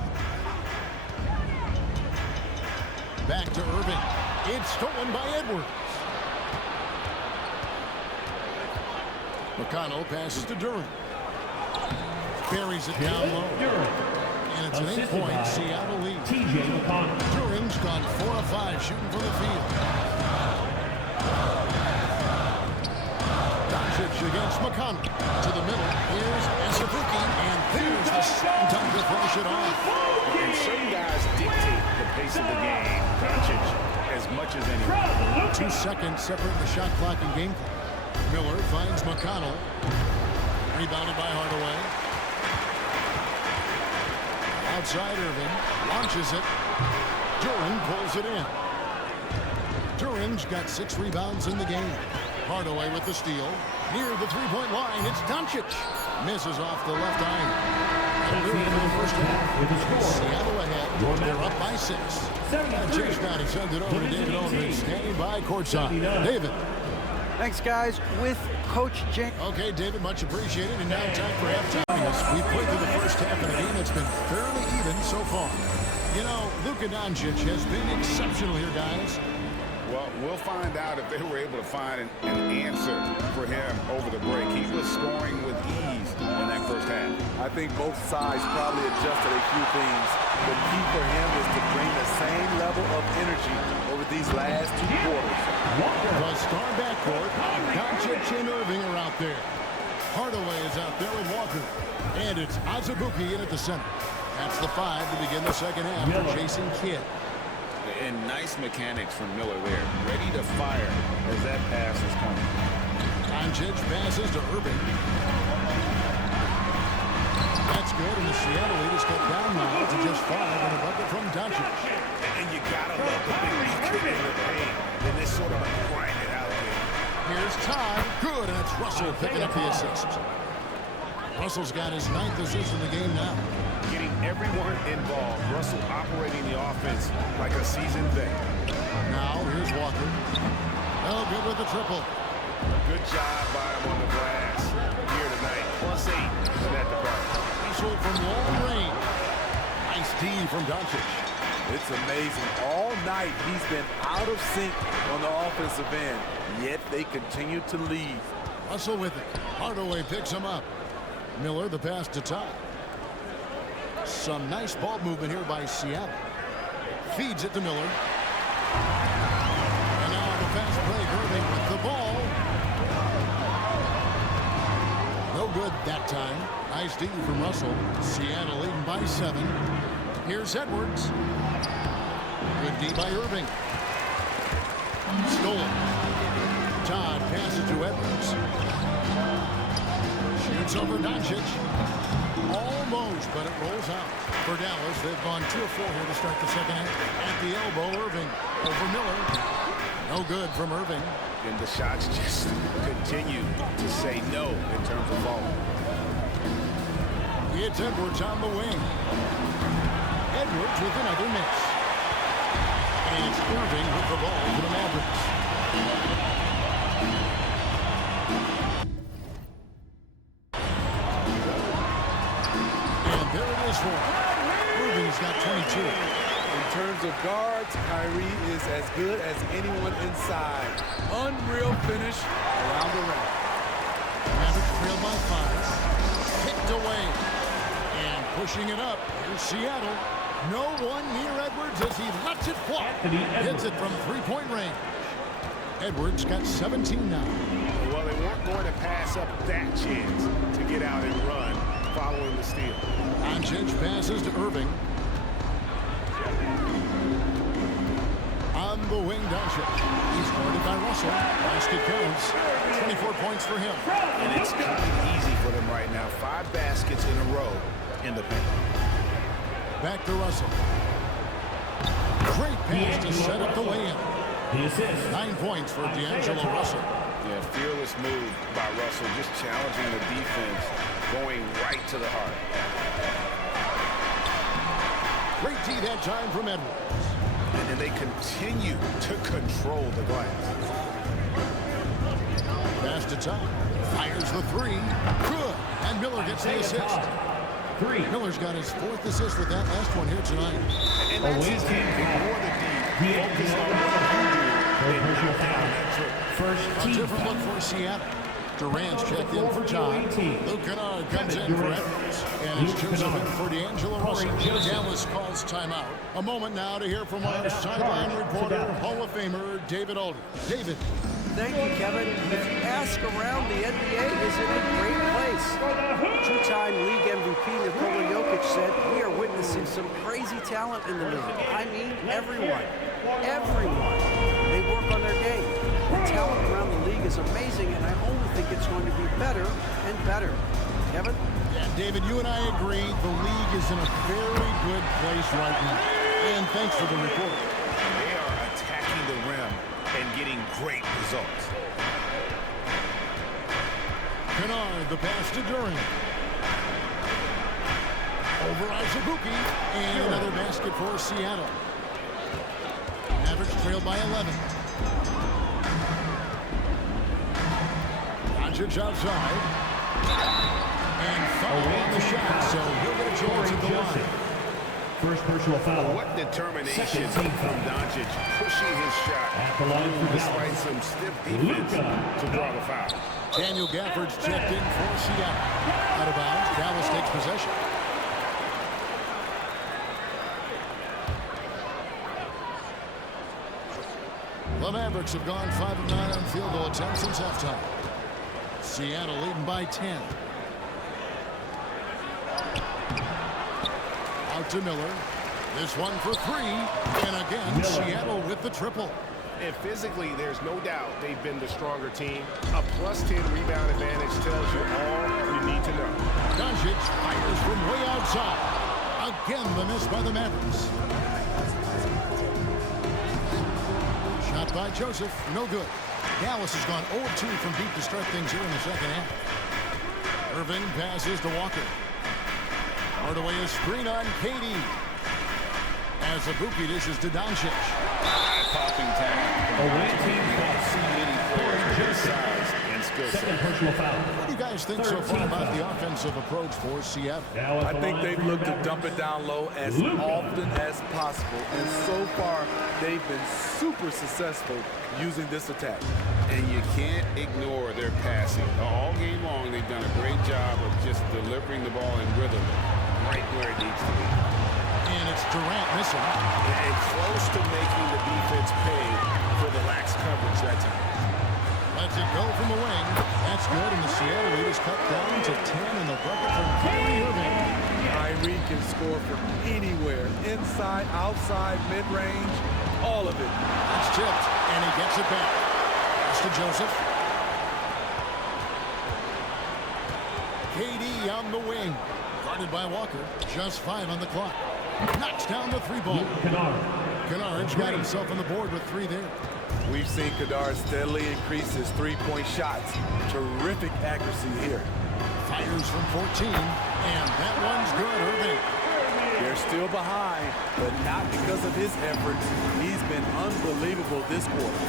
Back to Irving. It's stolen by Edwards. McConnell passes to Duran. Buries it down low. And it's an 8-point Seattle lead. TJ McConnell. Duran's gone 4 of 5 shooting from the field. Doncic against McConnell. To the middle. Here's Azubuike. And there's the second time to finish it off. And certain guys dictate the pace of the game. Doncic as much as anyone. 2 seconds separating the shot clock and game clock. Miller finds McConnell. Rebounded by Hardaway. Outside Irving. Launches it. Duran pulls it in. Duran's got 6 rebounds in the game. Hardaway with the steal. Near the three-point line, it's Doncic. Misses off the left eye. And for the first half. Seattle ahead. They're up by 6. And Chase now to send it over to David Aldridge. Standing by courtside. David. Thanks, guys. With Coach Jake. Okay, David, much appreciated. And now time for halftime. We've played through the first half of the game. It's been fairly even so far. You know, Luka Doncic has been exceptional here, guys. Well, we'll find out if they were able to find an answer for him over the break. He was scoring with ease in that first half. I think both sides probably adjusted a few things. The key for him is to bring the same level of energy over these last 2 quarters. The star backcourt, Doncic and Irving are out there. Hardaway is out there with Walker. And it's Azubuike in at the center. That's the 5 to begin the second half for Jason Kidd. And nice mechanics from Miller there. Ready to fire as that pass is coming. Doncic passes to Irving. That's good, and the Seattle lead is cut down now to just 5 and a bucket from Doncic. And you gotta love the big league in the paint. And this sort of grind it out there. Here's Todd. Good, and it's Russell picking up the assist. Russell's got his 9th assist in the game now. Getting everyone involved. Russell operating the offense like a seasoned vet. Now, here's Walker. Oh, good with the triple. Good job by him on the glass here tonight. +8 for that department. Russell from long range. Nice D from Doncic. It's amazing. All night he's been out of sync on the offensive end, yet they continue to lead. Russell with it. Hardaway picks him up. Miller, the pass to Todd. Some nice ball movement here by Seattle. Feeds it to Miller. And now the fast break. Irving with the ball. No good that time. Nice D from Russell. Seattle leading by 7. Here's Edwards. Good D by Irving. Stolen. Todd passes to Edwards. Shoots over Doncic. Almost, but it rolls out. For Dallas, they've gone 2 of 4 here to start the second half. At the elbow, Irving over Miller. No good from Irving. And the shots just continue to say no in terms of volume. It's Edwards on the wing. Edwards with another miss. And it's Irving with the ball for the Mavericks. And there it is for him. Irving's got 22. In terms of guards, Kyrie is as good as anyone inside. Unreal finish around the rim. Mavericks trail by 5. Kicked away. And pushing it up. Here's Seattle. No one near Edwards as he lets it fly. Hits it from 3-point range. Edwards got 17 now. Well, they weren't going to pass up that chance to get out and run following the steal. Doncic passes to Irving. On the wing, Doncic. He's guarded by Russell. Basket counts. 24 points for him. And it's coming easy for them right now. 5 baskets in a row in the paint. Back to Russell. Great pass to set up the lay-in. 9 points for D'Angelo Russell. Yeah, fearless move by Russell, just challenging the defense, going right to the heart. Great D that time from Edwards. And then they continue to control the glass. Pass to Tom. Fires the 3. Good. And Miller gets the assist. Miller's got his 4th assist with that last one here tonight. And that's his game. Ignore the D. Focus on what you do. A different look for Seattle. Durant's checked in for John. Luke Kennard comes in for Edwards. And it's Joseph in for D'Angelo Russell. Dallas calls timeout. A moment now to hear from our sideline reporter, Hall of Famer, David Aldridge. David. Thank you, Kevin. If you ask around, the NBA is in a great place. 2-time league MVP Nikola Jokic said, "We are witnessing some crazy talent in the league." I mean, everyone. Everyone. They work on their game. The talent around the league is amazing, and I only think it's going to be better and better. Kevin? Yeah, David, you and I agree the league is in a very good place right now. And thanks for the report. They are attacking the rim and getting great results. Kennard, the pass to Durant. Over Azubuike, and another basket for Seattle. Mavericks trail by 11. Doncic outside. And foul on the shot, so he'll get a chance at the line. First personal foul. What determination from Doncic, pushing his shot despite some stiff defense to draw the foul. Daniel Gafford's checked in for Seattle. Out of bounds, Dallas takes possession. The Mavericks have gone 5 of 9 on field goal attempts since halftime. Seattle leading by 10. Out to Miller. This one for 3. And again, Seattle with the triple. And physically, there's no doubt they've been the stronger team. A +10 rebound advantage tells you all you need to know. Doncic fires from way outside. Again, the miss by the Mavericks. Shot by Joseph, no good. Dallas has gone 0-2 from deep to start things here in the second half. Irving passes to Walker. Hardaway a screen on KD. As Azubuike dishes to Doncic. Popping tag. Don't see many players with his size and skill set. What do you guys think so far about the offensive approach for Seattle? I think they've looked to dump it down low as often as possible. And so far, they've been super successful using this attack. And you can't ignore their passing. All game long, they've done a great job of just delivering the ball in rhythm right where it needs to be. And it's Durant missing. And close to making the defense pay for the lax coverage that time. Lets it go from the wing. That's good, and the Seattle lead is cut down to 10 in the bucket from Kyrie Irving. Kyrie can score from anywhere, inside, outside, mid-range, all of it. It's tipped, and he gets it back. Pass to Joseph. KD on the wing. Guarded by Walker. Just 5 on the clock. Knocks down the 3-ball. Kennard's got himself on the board with 3 there. We've seen Kennard steadily increase his three-point shots. Terrific accuracy here. Fires from 14, and that one's good, Irving. They're still behind, but not because of his efforts. He's been unbelievable this quarter.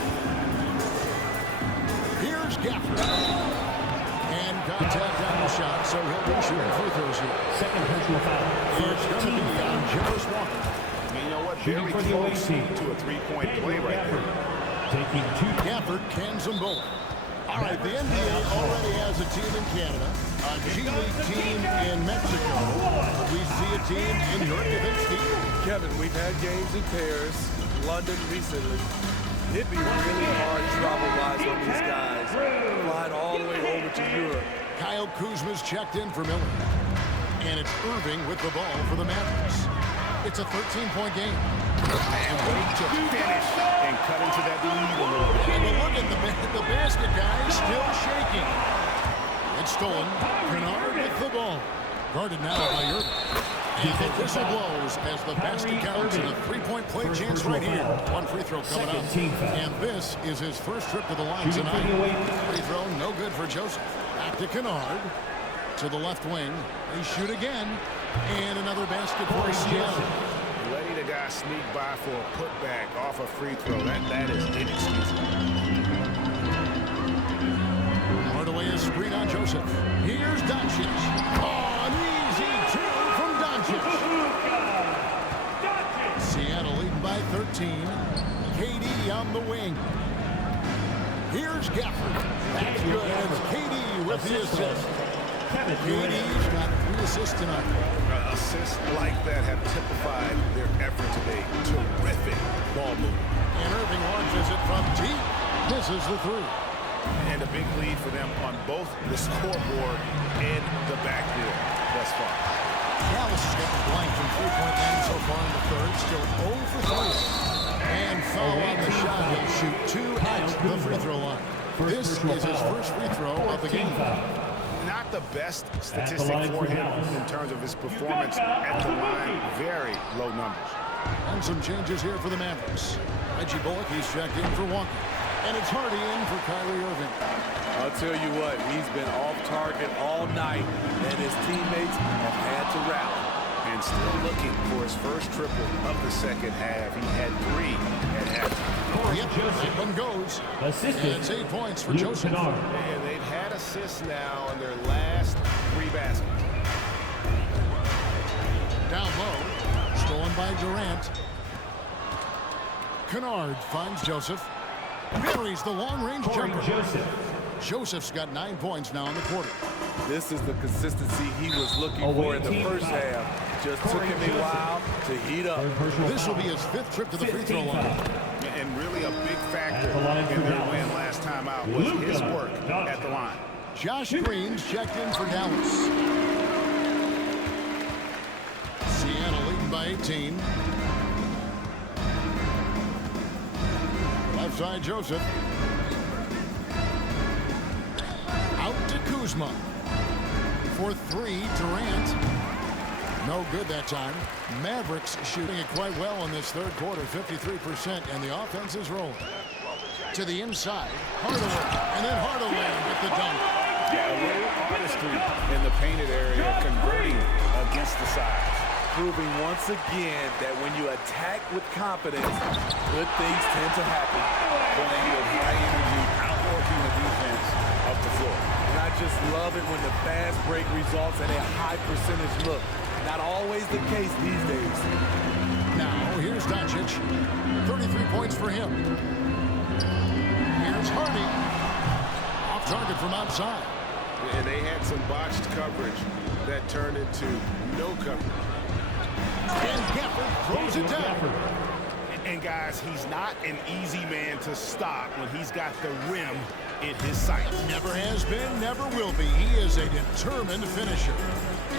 Here's Gafford. And contact on the shot, so he'll be shooting free throws here. Second personal foul. It's going to be on Jarvis Walker. You know what? Shooting Very for the away close team. to a three-point play right there. Taking 2. Gafford cans them both. All right, the NBA already has a team in Canada, a G League team in Mexico. We see a team in Europe, you think, Steve? Kevin, we've had games in Paris, London recently. It'd be really hard travel-wise on these guys, flying all the way over to Europe. Kyle Kuzma's checked in for Miller. And it's Irving with the ball for the Mavericks. It's a 13-point game. And wait to finish and cut into that lead a little bit. And look at the basket, guys, still shaking. It's stolen. Kennard with the ball. Guarded now by Irving. And the whistle blows as the basket counts and a 3-point play chance right here. One free throw coming up. And this is his first trip to the line tonight. Free throw no good for Joseph. Back to Kennard. To the left wing. They shoot again. And another basket for Seattle. Letting the guy sneak by for a putback off a free throw. That is inexcusable. Hardaway is screen on Joseph. Here's Doncic. Oh, an easy 2 from Doncic. Seattle leading by 13. KD on the wing. Here's Gafford. That's good. It's KD with the assist. KD's got 3 assists tonight. Assists like that have typified their effort today. Terrific ball movement. And Irving launches it from deep. Misses the 3. And a big lead for them on both the scoreboard and the backboard thus far. Dallas has gotten blank from 3-point land so far in the third. Still 0 for 3. And foul on the shot. He'll shoot 2 at the free throw line. This is his first free throw of the game. Not the best statistic for him in terms of his performance at the line. Very low numbers. And some changes here for the Mavericks. Reggie Bullock, he's checked in for Walker. And it's Hardy in for Kyrie Irving. I'll tell you what, he's been off target all night, and his teammates have had to rally. And still looking for his first triple of the second half. He had 3 at halftime. Yep, that one goes. And it's 8 points for Joseph. And they've had assists now on their last 3 baskets. Down low, stolen by Durant. Kennard finds Joseph. Buries the long-range jumper. Joseph's got 9 points now in the quarter. This is the consistency he was looking for in the first half. Just took him a while to heat up. This will be his 5th trip to the free throw line. And really a big factor in their win last time out was his work at the line. Josh Green's checked in for Dallas. Seattle leading by 18. Left side Joseph. Out to Kuzma. For 3, Durant. No good that time. Mavericks shooting it quite well in this third quarter, 53%, and the offense is rolling. To the inside, Hardaway, and then Hardaway with the dunk. A little artistry in the painted area, converting against the sides. Proving once again that when you attack with confidence, good things tend to happen. Playing with high energy, outworking the defense up the floor. And I just love it when the fast break results in a high percentage look. Not always the case these days. Now, here's Doncic. 33 points for him. Here's Hardy. Off target from outside. And they had some botched coverage that turned into no coverage. And Gafford throws it down. And guys, he's not an easy man to stop when he's got the rim in his sights. Never has been, never will be. He is a determined finisher.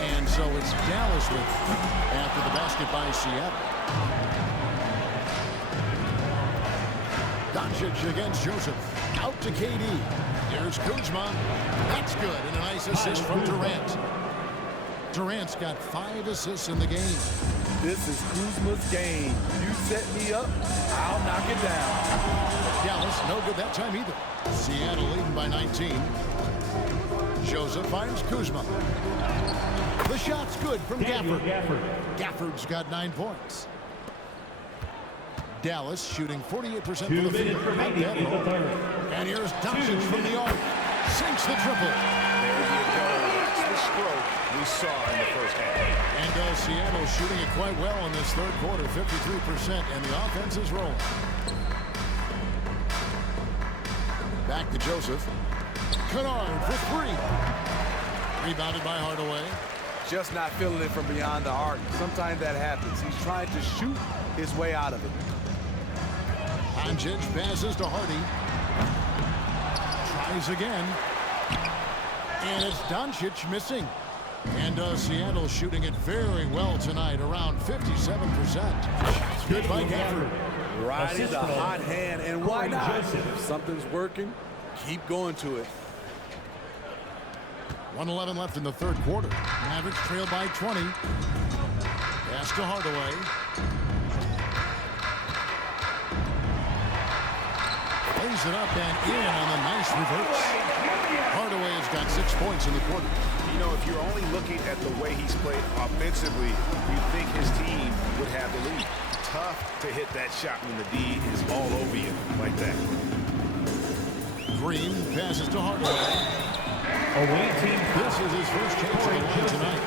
And so it's Dallas with after the basket by Seattle. Doncic against Joseph. Out to KD. Here's Kuzma. That's good, and a nice assist from Durant. Durant's got 5 assists in the game. This is Kuzma's game. You set me up, I'll knock it down. Dallas, no good that time either. Seattle leading by 19. Joseph finds Kuzma. The shot's good from Gafford. Gafford's got 9 points. Dallas shooting 48% from the field. And here's Doncic from the arc. Sinks the triple. There you go. That's the stroke we saw in the first half. And Seattle shooting it quite well in this third quarter, 53%, and the offense is rolling. Back to Joseph. Kennard for 3. Rebounded by Hardaway. Just not feeling it from beyond the arc. Sometimes that happens. He's trying to shoot his way out of it. Doncic passes to Hardy. Tries again. And it's Doncic missing. And Seattle shooting it very well tonight, around 57%. Good by Gafford. Riding the hot hand, and why not? If something's working, keep going to it. 1:11 left in the third quarter. Mavericks trail by 20. Pass to Hardaway. Lays it up and in on the nice reverse. Hardaway has got 6 points in the quarter. You know, if you're only looking at the way he's played offensively, you think his team would have the lead. Tough to hit that shot when the D is all over you like that. Green passes to Hardaway. Away team. This is his first chance of the line tonight.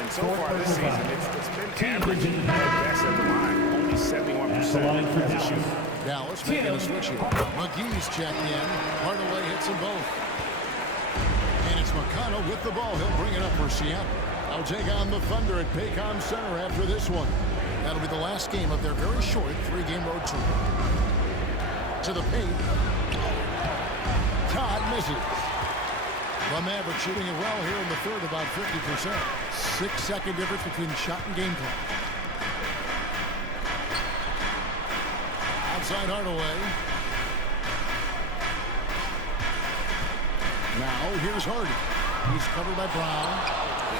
And so far this season, it's been average at best at the line. Only 71% as a shooter. Dallas making a switch here. McGee's checking in. Hardaway hits them both. And it's McConnell with the ball. He'll bring it up for Seattle. I'll take on the Thunder at Paycom Center after this one. That'll be the last game of their very short 3-game road tour. To the paint. Todd misses. The Mavericks shooting it well here in the third, about 50%. 6-second difference between shot and game clock. Outside Hardaway. Now here's Hardy. He's covered by Brown.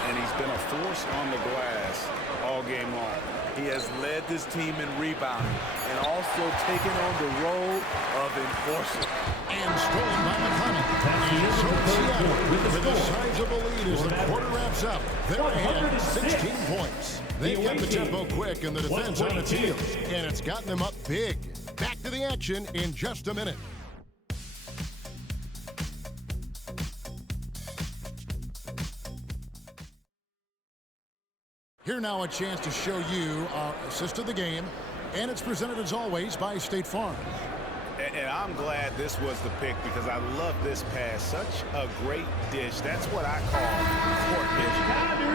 And he's been a force on the glass all game long. He has led this team in rebounding and also taken on the role of enforcer. And stolen by McConnell. And so Seattle with a sizable lead as the quarter wraps up. They're ahead 16 points. They kept the tempo quick and the defense on its heels. And it's gotten them up big. Back to the action in just a minute. Here now a chance to show you our assist of the game. And it's presented as always by State Farm. And I'm glad this was the pick because I love this pass. Such a great dish. That's what I call court vision.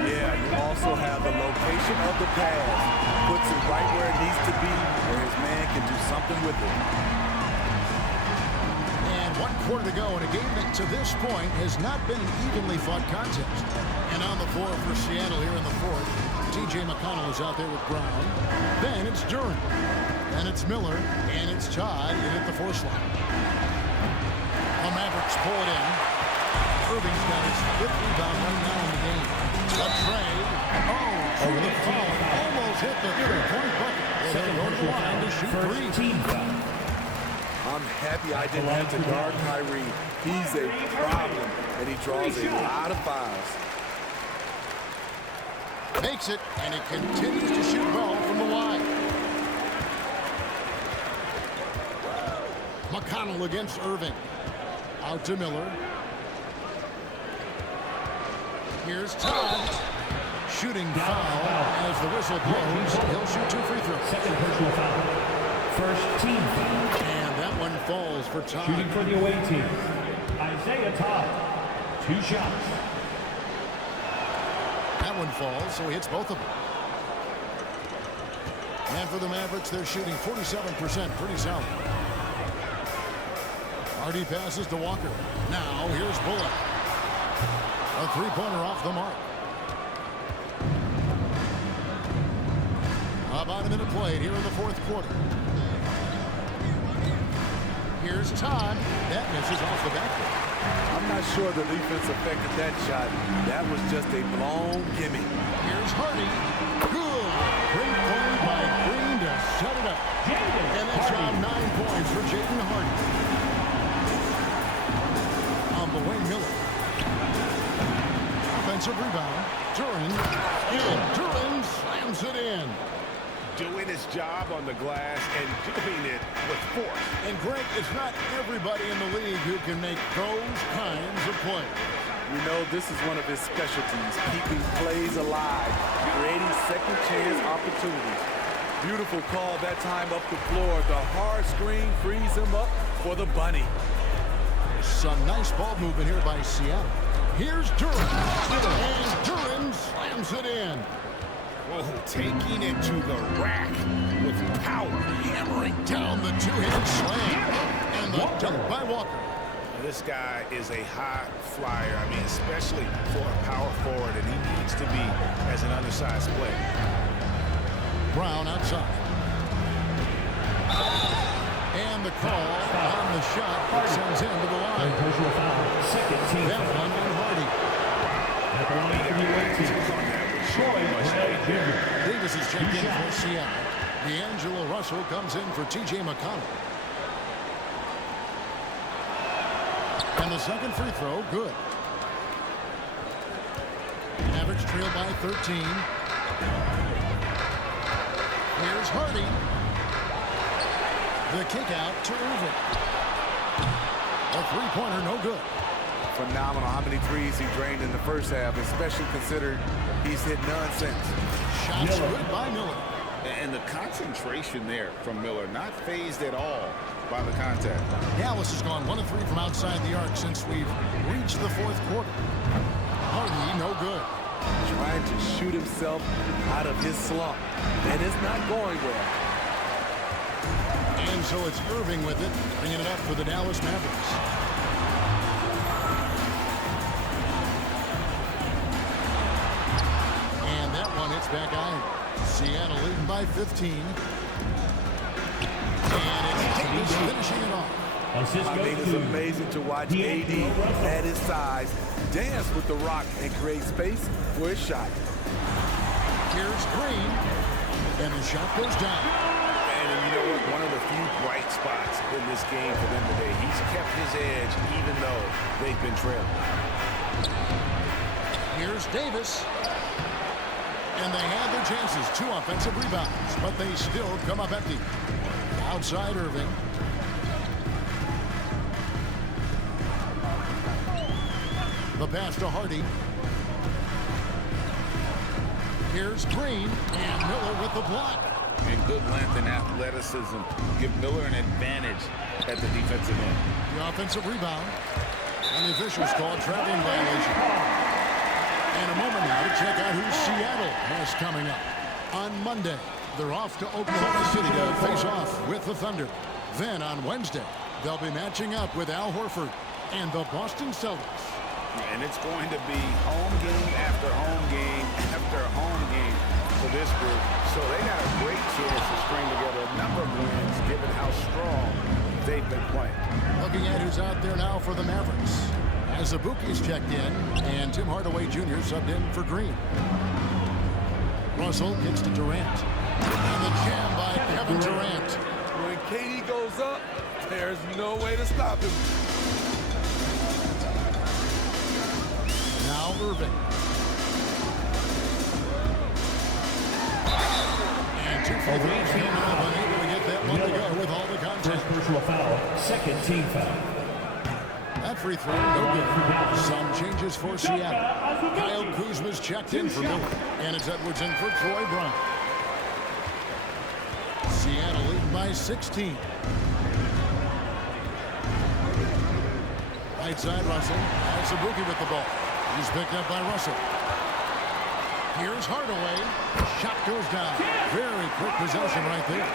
Yeah, you also have the location of the pass. Puts it right where it needs to be, where his man can do something with it. And 1 quarter to go in a game that to this point has not been an evenly fought contest. And on the floor for Seattle here in the fourth, T.J. McConnell is out there with Brown. Then it's Durant. Then it's Miller. And it's Todd in at the force line. The Mavericks pull it in. Irving's got his 5th rebound right now in the game. A trade. Oh, over the foul. Almost hit the 3-point bucket. They'll go to the line to shoot 3. I'm happy I didn't have to guard Kyrie. He's a problem, and he draws a lot of fouls. Makes it, and he continues to shoot well from the line. McConnell against Irving. Out to Miller. Here's Todd. Shooting foul as the whistle blows. He'll shoot 2 free throws. Second personal foul. First team foul. And that one falls for Todd. Shooting for the away team. Isaiah Todd. 2 shots. That one falls, so he hits both of them. And for the Mavericks, they're shooting 47%, pretty solid. Hardy passes to Walker. Now here's Bullock. A 3-pointer off the mark. About a minute played here in the fourth quarter. Here's Todd. That misses off the backboard. I'm not sure the defense affected that shot. That was just a blown gimme. Here's Hardy. Good. Great play by Green to set it up. And that's now 9 points for Jaden Hardy. On the way, Miller. Offensive rebound. Duran. And Duran slams it in. Doing his job on the glass and doing it with force. And Greg, it's not everybody in the league who can make those kinds of plays. You know, this is one of his specialties, keeping plays alive, creating second chance opportunities. Beautiful call that time up the floor. The hard screen frees him up for the bunny. Some nice ball movement here by Seattle. Here's Duran. And Duran slams it in. Oh, taking it to the rack with power. Hammering down the two-handed slam. And the dunk by Walker. This guy is a high flyer. I mean, especially for a power forward, and he needs to be as an undersized player. Brown outside. And the call on the shot that sends him to the line. Second team. That one on Hardy. At the line for the 18. Davis is checked in for Seattle. D'Angelo Russell comes in for T.J. McConnell. And the second free throw, good. Mavericks trail by 13. Here's Hardy. The kick out to Irving. A three-pointer, no good. Phenomenal how many threes he drained in the first half, especially considered he's hit none since. Shots good by Miller. And the concentration there from Miller, not phased at all by the contact. Dallas has gone 1 of 3 from outside the arc since we've reached the fourth quarter. Hardy, no good. Trying to shoot himself out of his slump, and it's not going well. And so it's Irving with it, bringing it up for the Dallas Mavericks. And that one hits back iron. Seattle leading by 15. And it's Davis finishing it off. I mean, it's amazing to watch AD at his size dance with the rock and create space for his shot. Here's Green, and the shot goes down. And you know what? One of the few bright spots in this game for them today. He's kept his edge even though they've been trailing. Here's Davis. And they had their chances. 2 offensive rebounds, but they still come up empty. Outside Irving. The pass to Hardy. Here's Green, and Miller with the block. And good length and athleticism give Miller an advantage at the defensive end. The offensive rebound. And the officials call a traveling violation. And a moment now to check out who Seattle has coming up. On Monday, they're off to Oklahoma City to face off with the Thunder. Then on Wednesday, they'll be matching up with Al Horford and the Boston Celtics. And it's going to be home game after home game after home game for this group. So they got a great chance to string together a number of wins given how strong they've been playing. Looking at who's out there now for the Mavericks. As the Bookie's checked in, and Tim Hardaway Jr. subbed in for Green. Russell gets to Durant. And the jam by Kevin Durant. When KD goes up, there's no way to stop him. Now Irving. And 2 for 3 came up, unable to get that one to go with all the contact. First personal foul, second team foul. That free throw, no good. Some changes for Seattle. Kyle Kuzma's checked in for Miller. And it's Edwards in for Troy Brown. Seattle leading by 16. Right side, Russell. That's Ibuki with the ball. He's picked up by Russell. Here's Hardaway. Shot goes down. Very quick possession right there.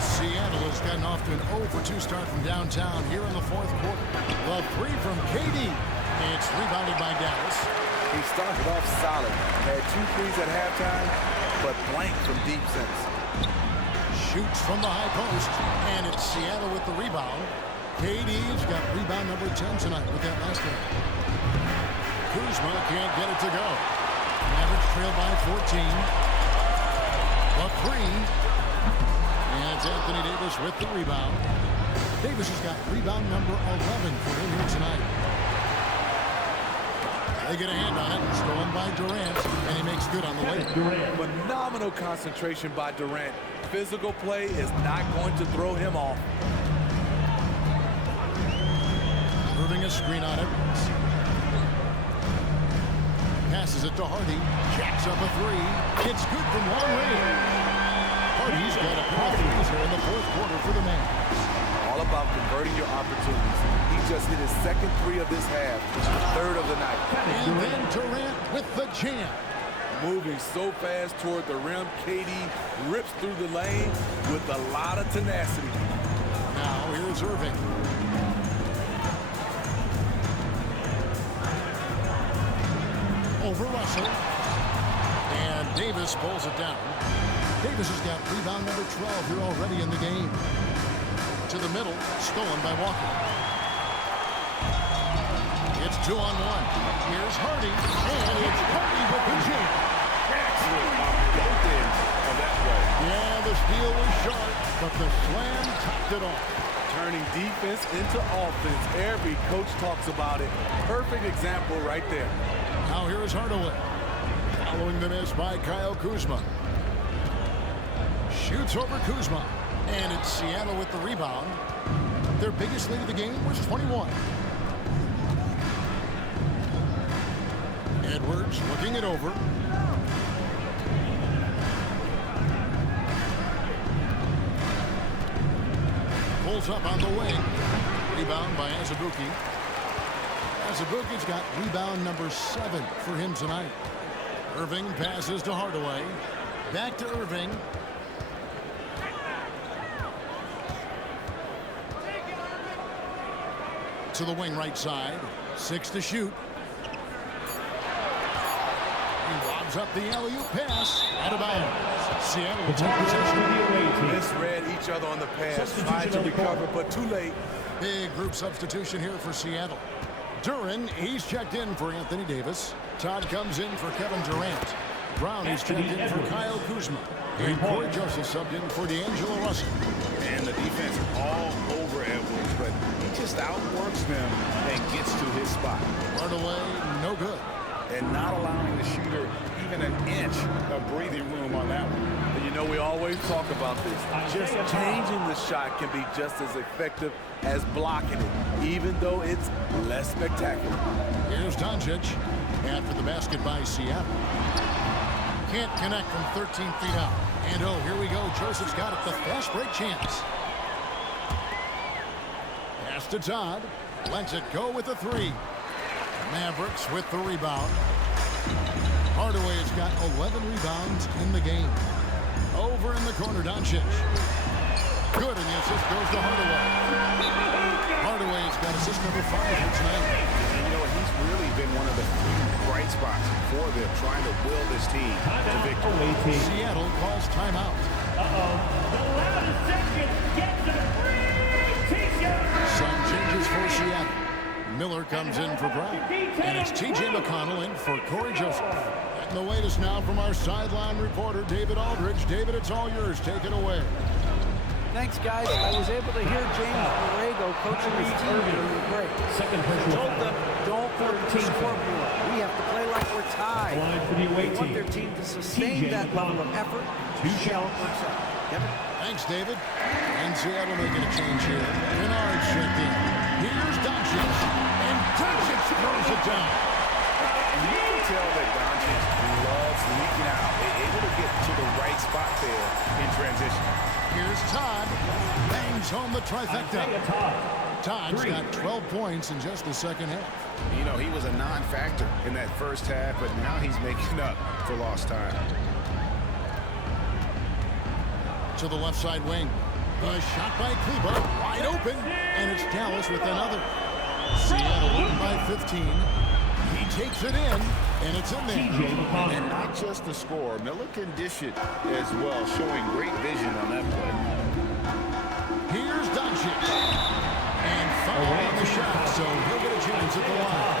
Seattle has gotten off to an 0-for-2 start from downtown here in the fourth quarter. The 3 from KD. It's rebounded by Dallas. He started off solid. Had 2 threes at halftime, but blank from deep since. Shoots from the high post. And it's Seattle with the rebound. KD's got rebound number 10 tonight with that last one. Kuzma can't get it to go. Mavericks trail by 14. A three. And it's Anthony Davis with the rebound. Davis has got rebound number 11 for him here tonight. They get a hand on it. Stolen by Durant. And he makes good on the way. Phenomenal concentration by Durant. Physical play is not going to throw him off. Moving a screen on it. Passes it to Hardy. Jacks up a three. It's good from long range. Hardy's got a pair of threes here in the fourth quarter for the Mavs. All about converting your opportunities. He just hit his second three of this half, third of the night. And then Durant with the jam. Moving so fast toward the rim, KD rips through the lane with a lot of tenacity. Now here's Irving. Over Russell. And Davis pulls it down. Davis has got rebound number 12 here already in the game. To the middle, stolen by Walker. It's 2-on-1. Here's Hardy. And it's Hardy with the jam. Excellent on both ends of that play. Yeah, the steal was sharp, but the slam topped it off. Turning defense into offense. Every coach talks about it. Perfect example right there. Now here is Hardaway. Following the miss by Kyle Kuzma. Shoots over Kuzma. And it's Seattle with the rebound. Their biggest lead of the game was 21. Edwards looking it over. Pulls up on the wing. Rebound by Azubuike. Azubuike's got rebound number 7 for him tonight. Irving passes to Hardaway. Back to Irving. To the wing right side. 6 to shoot. He lobs up the alley-oop pass. Out of bounds. Seattle will take possession. Misread each other on the pass. Tried to recover, but too late. Big group substitution here for Seattle. Duran, he's checked in for Anthony Davis. Todd comes in for Kevin Durant. Brown is checked in for Kyle Kuzma. And Corey Joseph subbed in for D'Angelo Russell. And the defense all over Edwards, but he just outworks them and gets to his spot. Hardaway, no good. And not allowing the shooter even an inch of breathing room on that one. And you know, we always talk about this. Just changing the shot can be just as effective as blocking it, even though it's less spectacular. Here's Doncic. After the basket by Seattle. Can't connect from 13 feet out. And oh, here we go. Joseph's got it. The fast break chance. Pass to Todd. Lets it go with the three. Mavericks with the rebound. Hardaway has got 11 rebounds in the game. Over in the corner, Doncic. Good, and the assist goes to Hardaway. Hardaway's got assist number 5 here tonight. And you know, he's really been one of the bright spots for them, trying to will this team to victory. Seattle calls timeout. The 11 seconds gets a free t-shirt. Some changes for Seattle. Miller comes in for Brown. And it's T.J. McConnell in for Corey Joseph. And the latest now from our sideline reporter, David Aldridge. David, it's all yours. Take it away. Thanks, guys. I was able to hear James Borrego coaching his team during the break. Second He personal told them, don't look at the scoreboard. We have to play like we're tied. Line for the away We want team. their team to sustain TJ that level of McConnell. effort. 2 shots. Kevin? Thanks, David. And Seattle making a change here. Kennard's checked in. Here's Doncic. And Doncic throws it down. And you can tell that Doncic loves leaking out, able to get to the right spot there in transition. Here's Todd. Bangs home the trifecta. Todd's got 12 points in just the second half. You know, he was a non-factor in that first half, but now he's making up for lost time. To the left side wing. A shot by Kleba. Wide open. And it's Dallas with another. Seattle won by 15. He takes it in, and it's in there. And not just the score. Miller can dish it as well, showing great vision on that play. Here's Doncic. And the shot, so he'll get a chance at the line.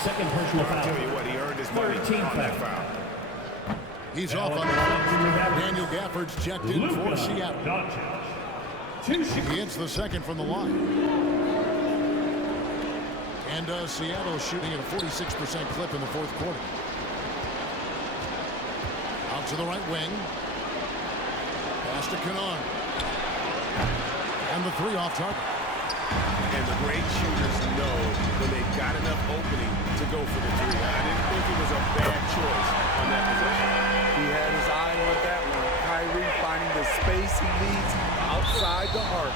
Second personal I'll foul. tell you what, he earned his money 13 on that foul. foul. He's off on the foul. Daniel Gafford's checked in for Seattle. He hits the second from the line. And Seattle shooting at a 46% clip in the fourth quarter. Out to the right wing. Pass to Kennard. And the three off target. And the great shooters know when they've got enough opening to go for the three. I didn't think it was a bad choice on that possession. He had his eye on that one. Kyrie finding the space he needs outside the arc.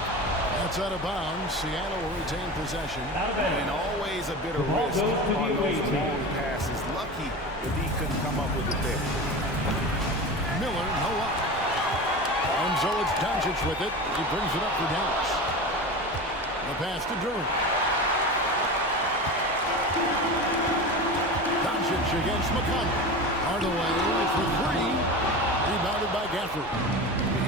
That's out of bounds. Seattle will retain possession. And always a bit of risk on those long passes. Lucky that he couldn't come up with it there. Miller, no up. And so it's Doncic with it. He brings it up for Dallas. The pass to Drew. Doncic against McConnell. Hardaway for three. Rebounded by Gafford.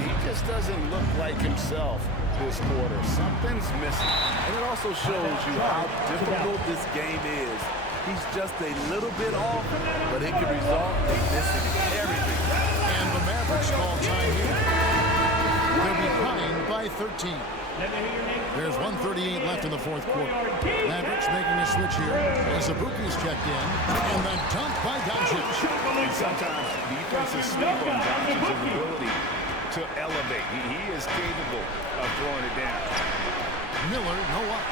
He just doesn't look like himself this quarter. Something's missing. And it also shows you how difficult this game is. He's just a little bit off, but it can result in missing everything. And the Mavericks call time here. They're behind by 13. There's 1:38 left in the fourth quarter. Mavericks making a switch here as Azubuike's checked in. And the dunk by Doncic. And sometimes defenses sleep on Doncic's ability to elevate. He is capable of throwing it down. Miller, no up.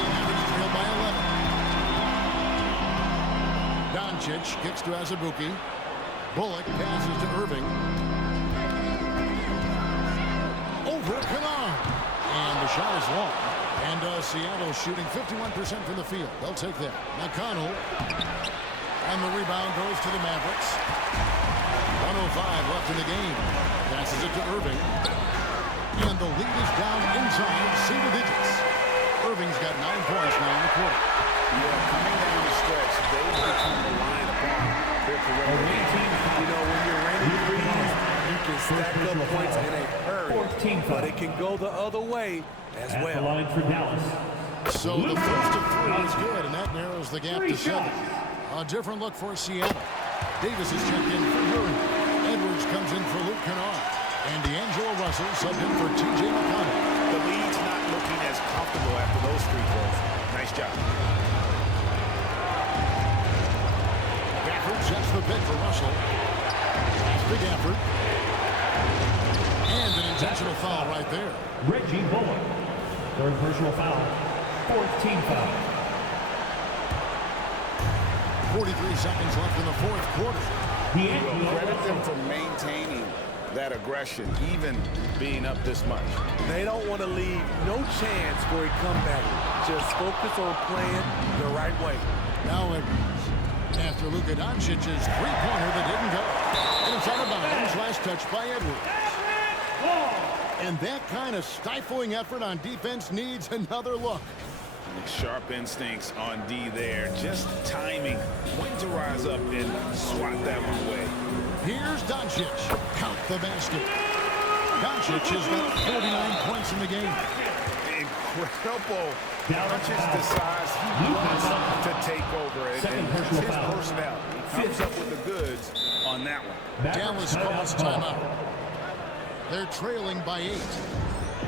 Mavericks trail by 11. Doncic kicks to Azubuike. Bullock passes to Irving. Over Kennard. And the shot is long. And Seattle shooting 51% from the field. They'll take that. McConnell. And the rebound goes to the Mavericks. 1:05 left in the game. Passes it to Irving. And the lead is down inside single digits. Irving's got 9 points now in the quarter. Yeah, coming down the stretch, they've become reliant upon their perimeter. You know, when you're raining threes, you can stack up points in a hurry. 14 But it can go the other way as At the well. line for Dallas. So the first of three is good, and that narrows the gap to 7. A different look for Seattle. Davis is checked in for Murray. Edwards comes in for Luke Kennard. And D'Angelo Russell subbed in for T.J. McConnell. The lead's not looking as comfortable after those free throws. Nice job. Gafford sets the pick for Russell. Pass to Gafford. And an intentional foul right there. Reggie Bullock. Third personal foul. 14 foul. 43 seconds left in the fourth quarter. Credit them for maintaining that aggression, even being up this much. They don't want to leave no chance for a comeback. Just focus on playing the right way. Now Edwards. After Luka Doncic's three-pointer that didn't go. And it's out of bounds. Last touch by Edwards. And that kind of stifling effort on defense needs another look. Sharp instincts on D there. Just timing when to rise up and swat that one away. Here's Doncic. Count the basket. Doncic has got 49 points in the game. Incredible. Doncic decides he wants to take over it. And it's his personality. He comes up with the goods on that one. Dallas calls timeout. They're trailing by 8.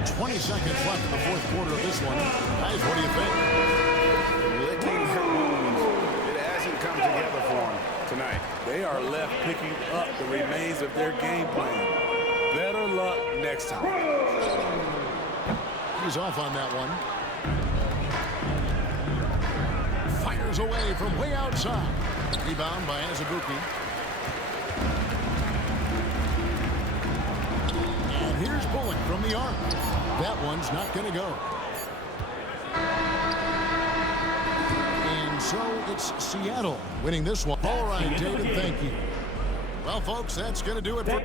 20 seconds left in the fourth quarter of this one. Guys, what do you think? Licking her wounds. It hasn't come together for him tonight. They are left picking up the remains of their game plan. Better luck next time. He's off on that one. Fires away from way outside. Rebound by Azubuike. And here's Bullock from the arc. That one's not going to go. And so it's Seattle winning this one. All right, David, thank you. Well, folks, that's going to do it for...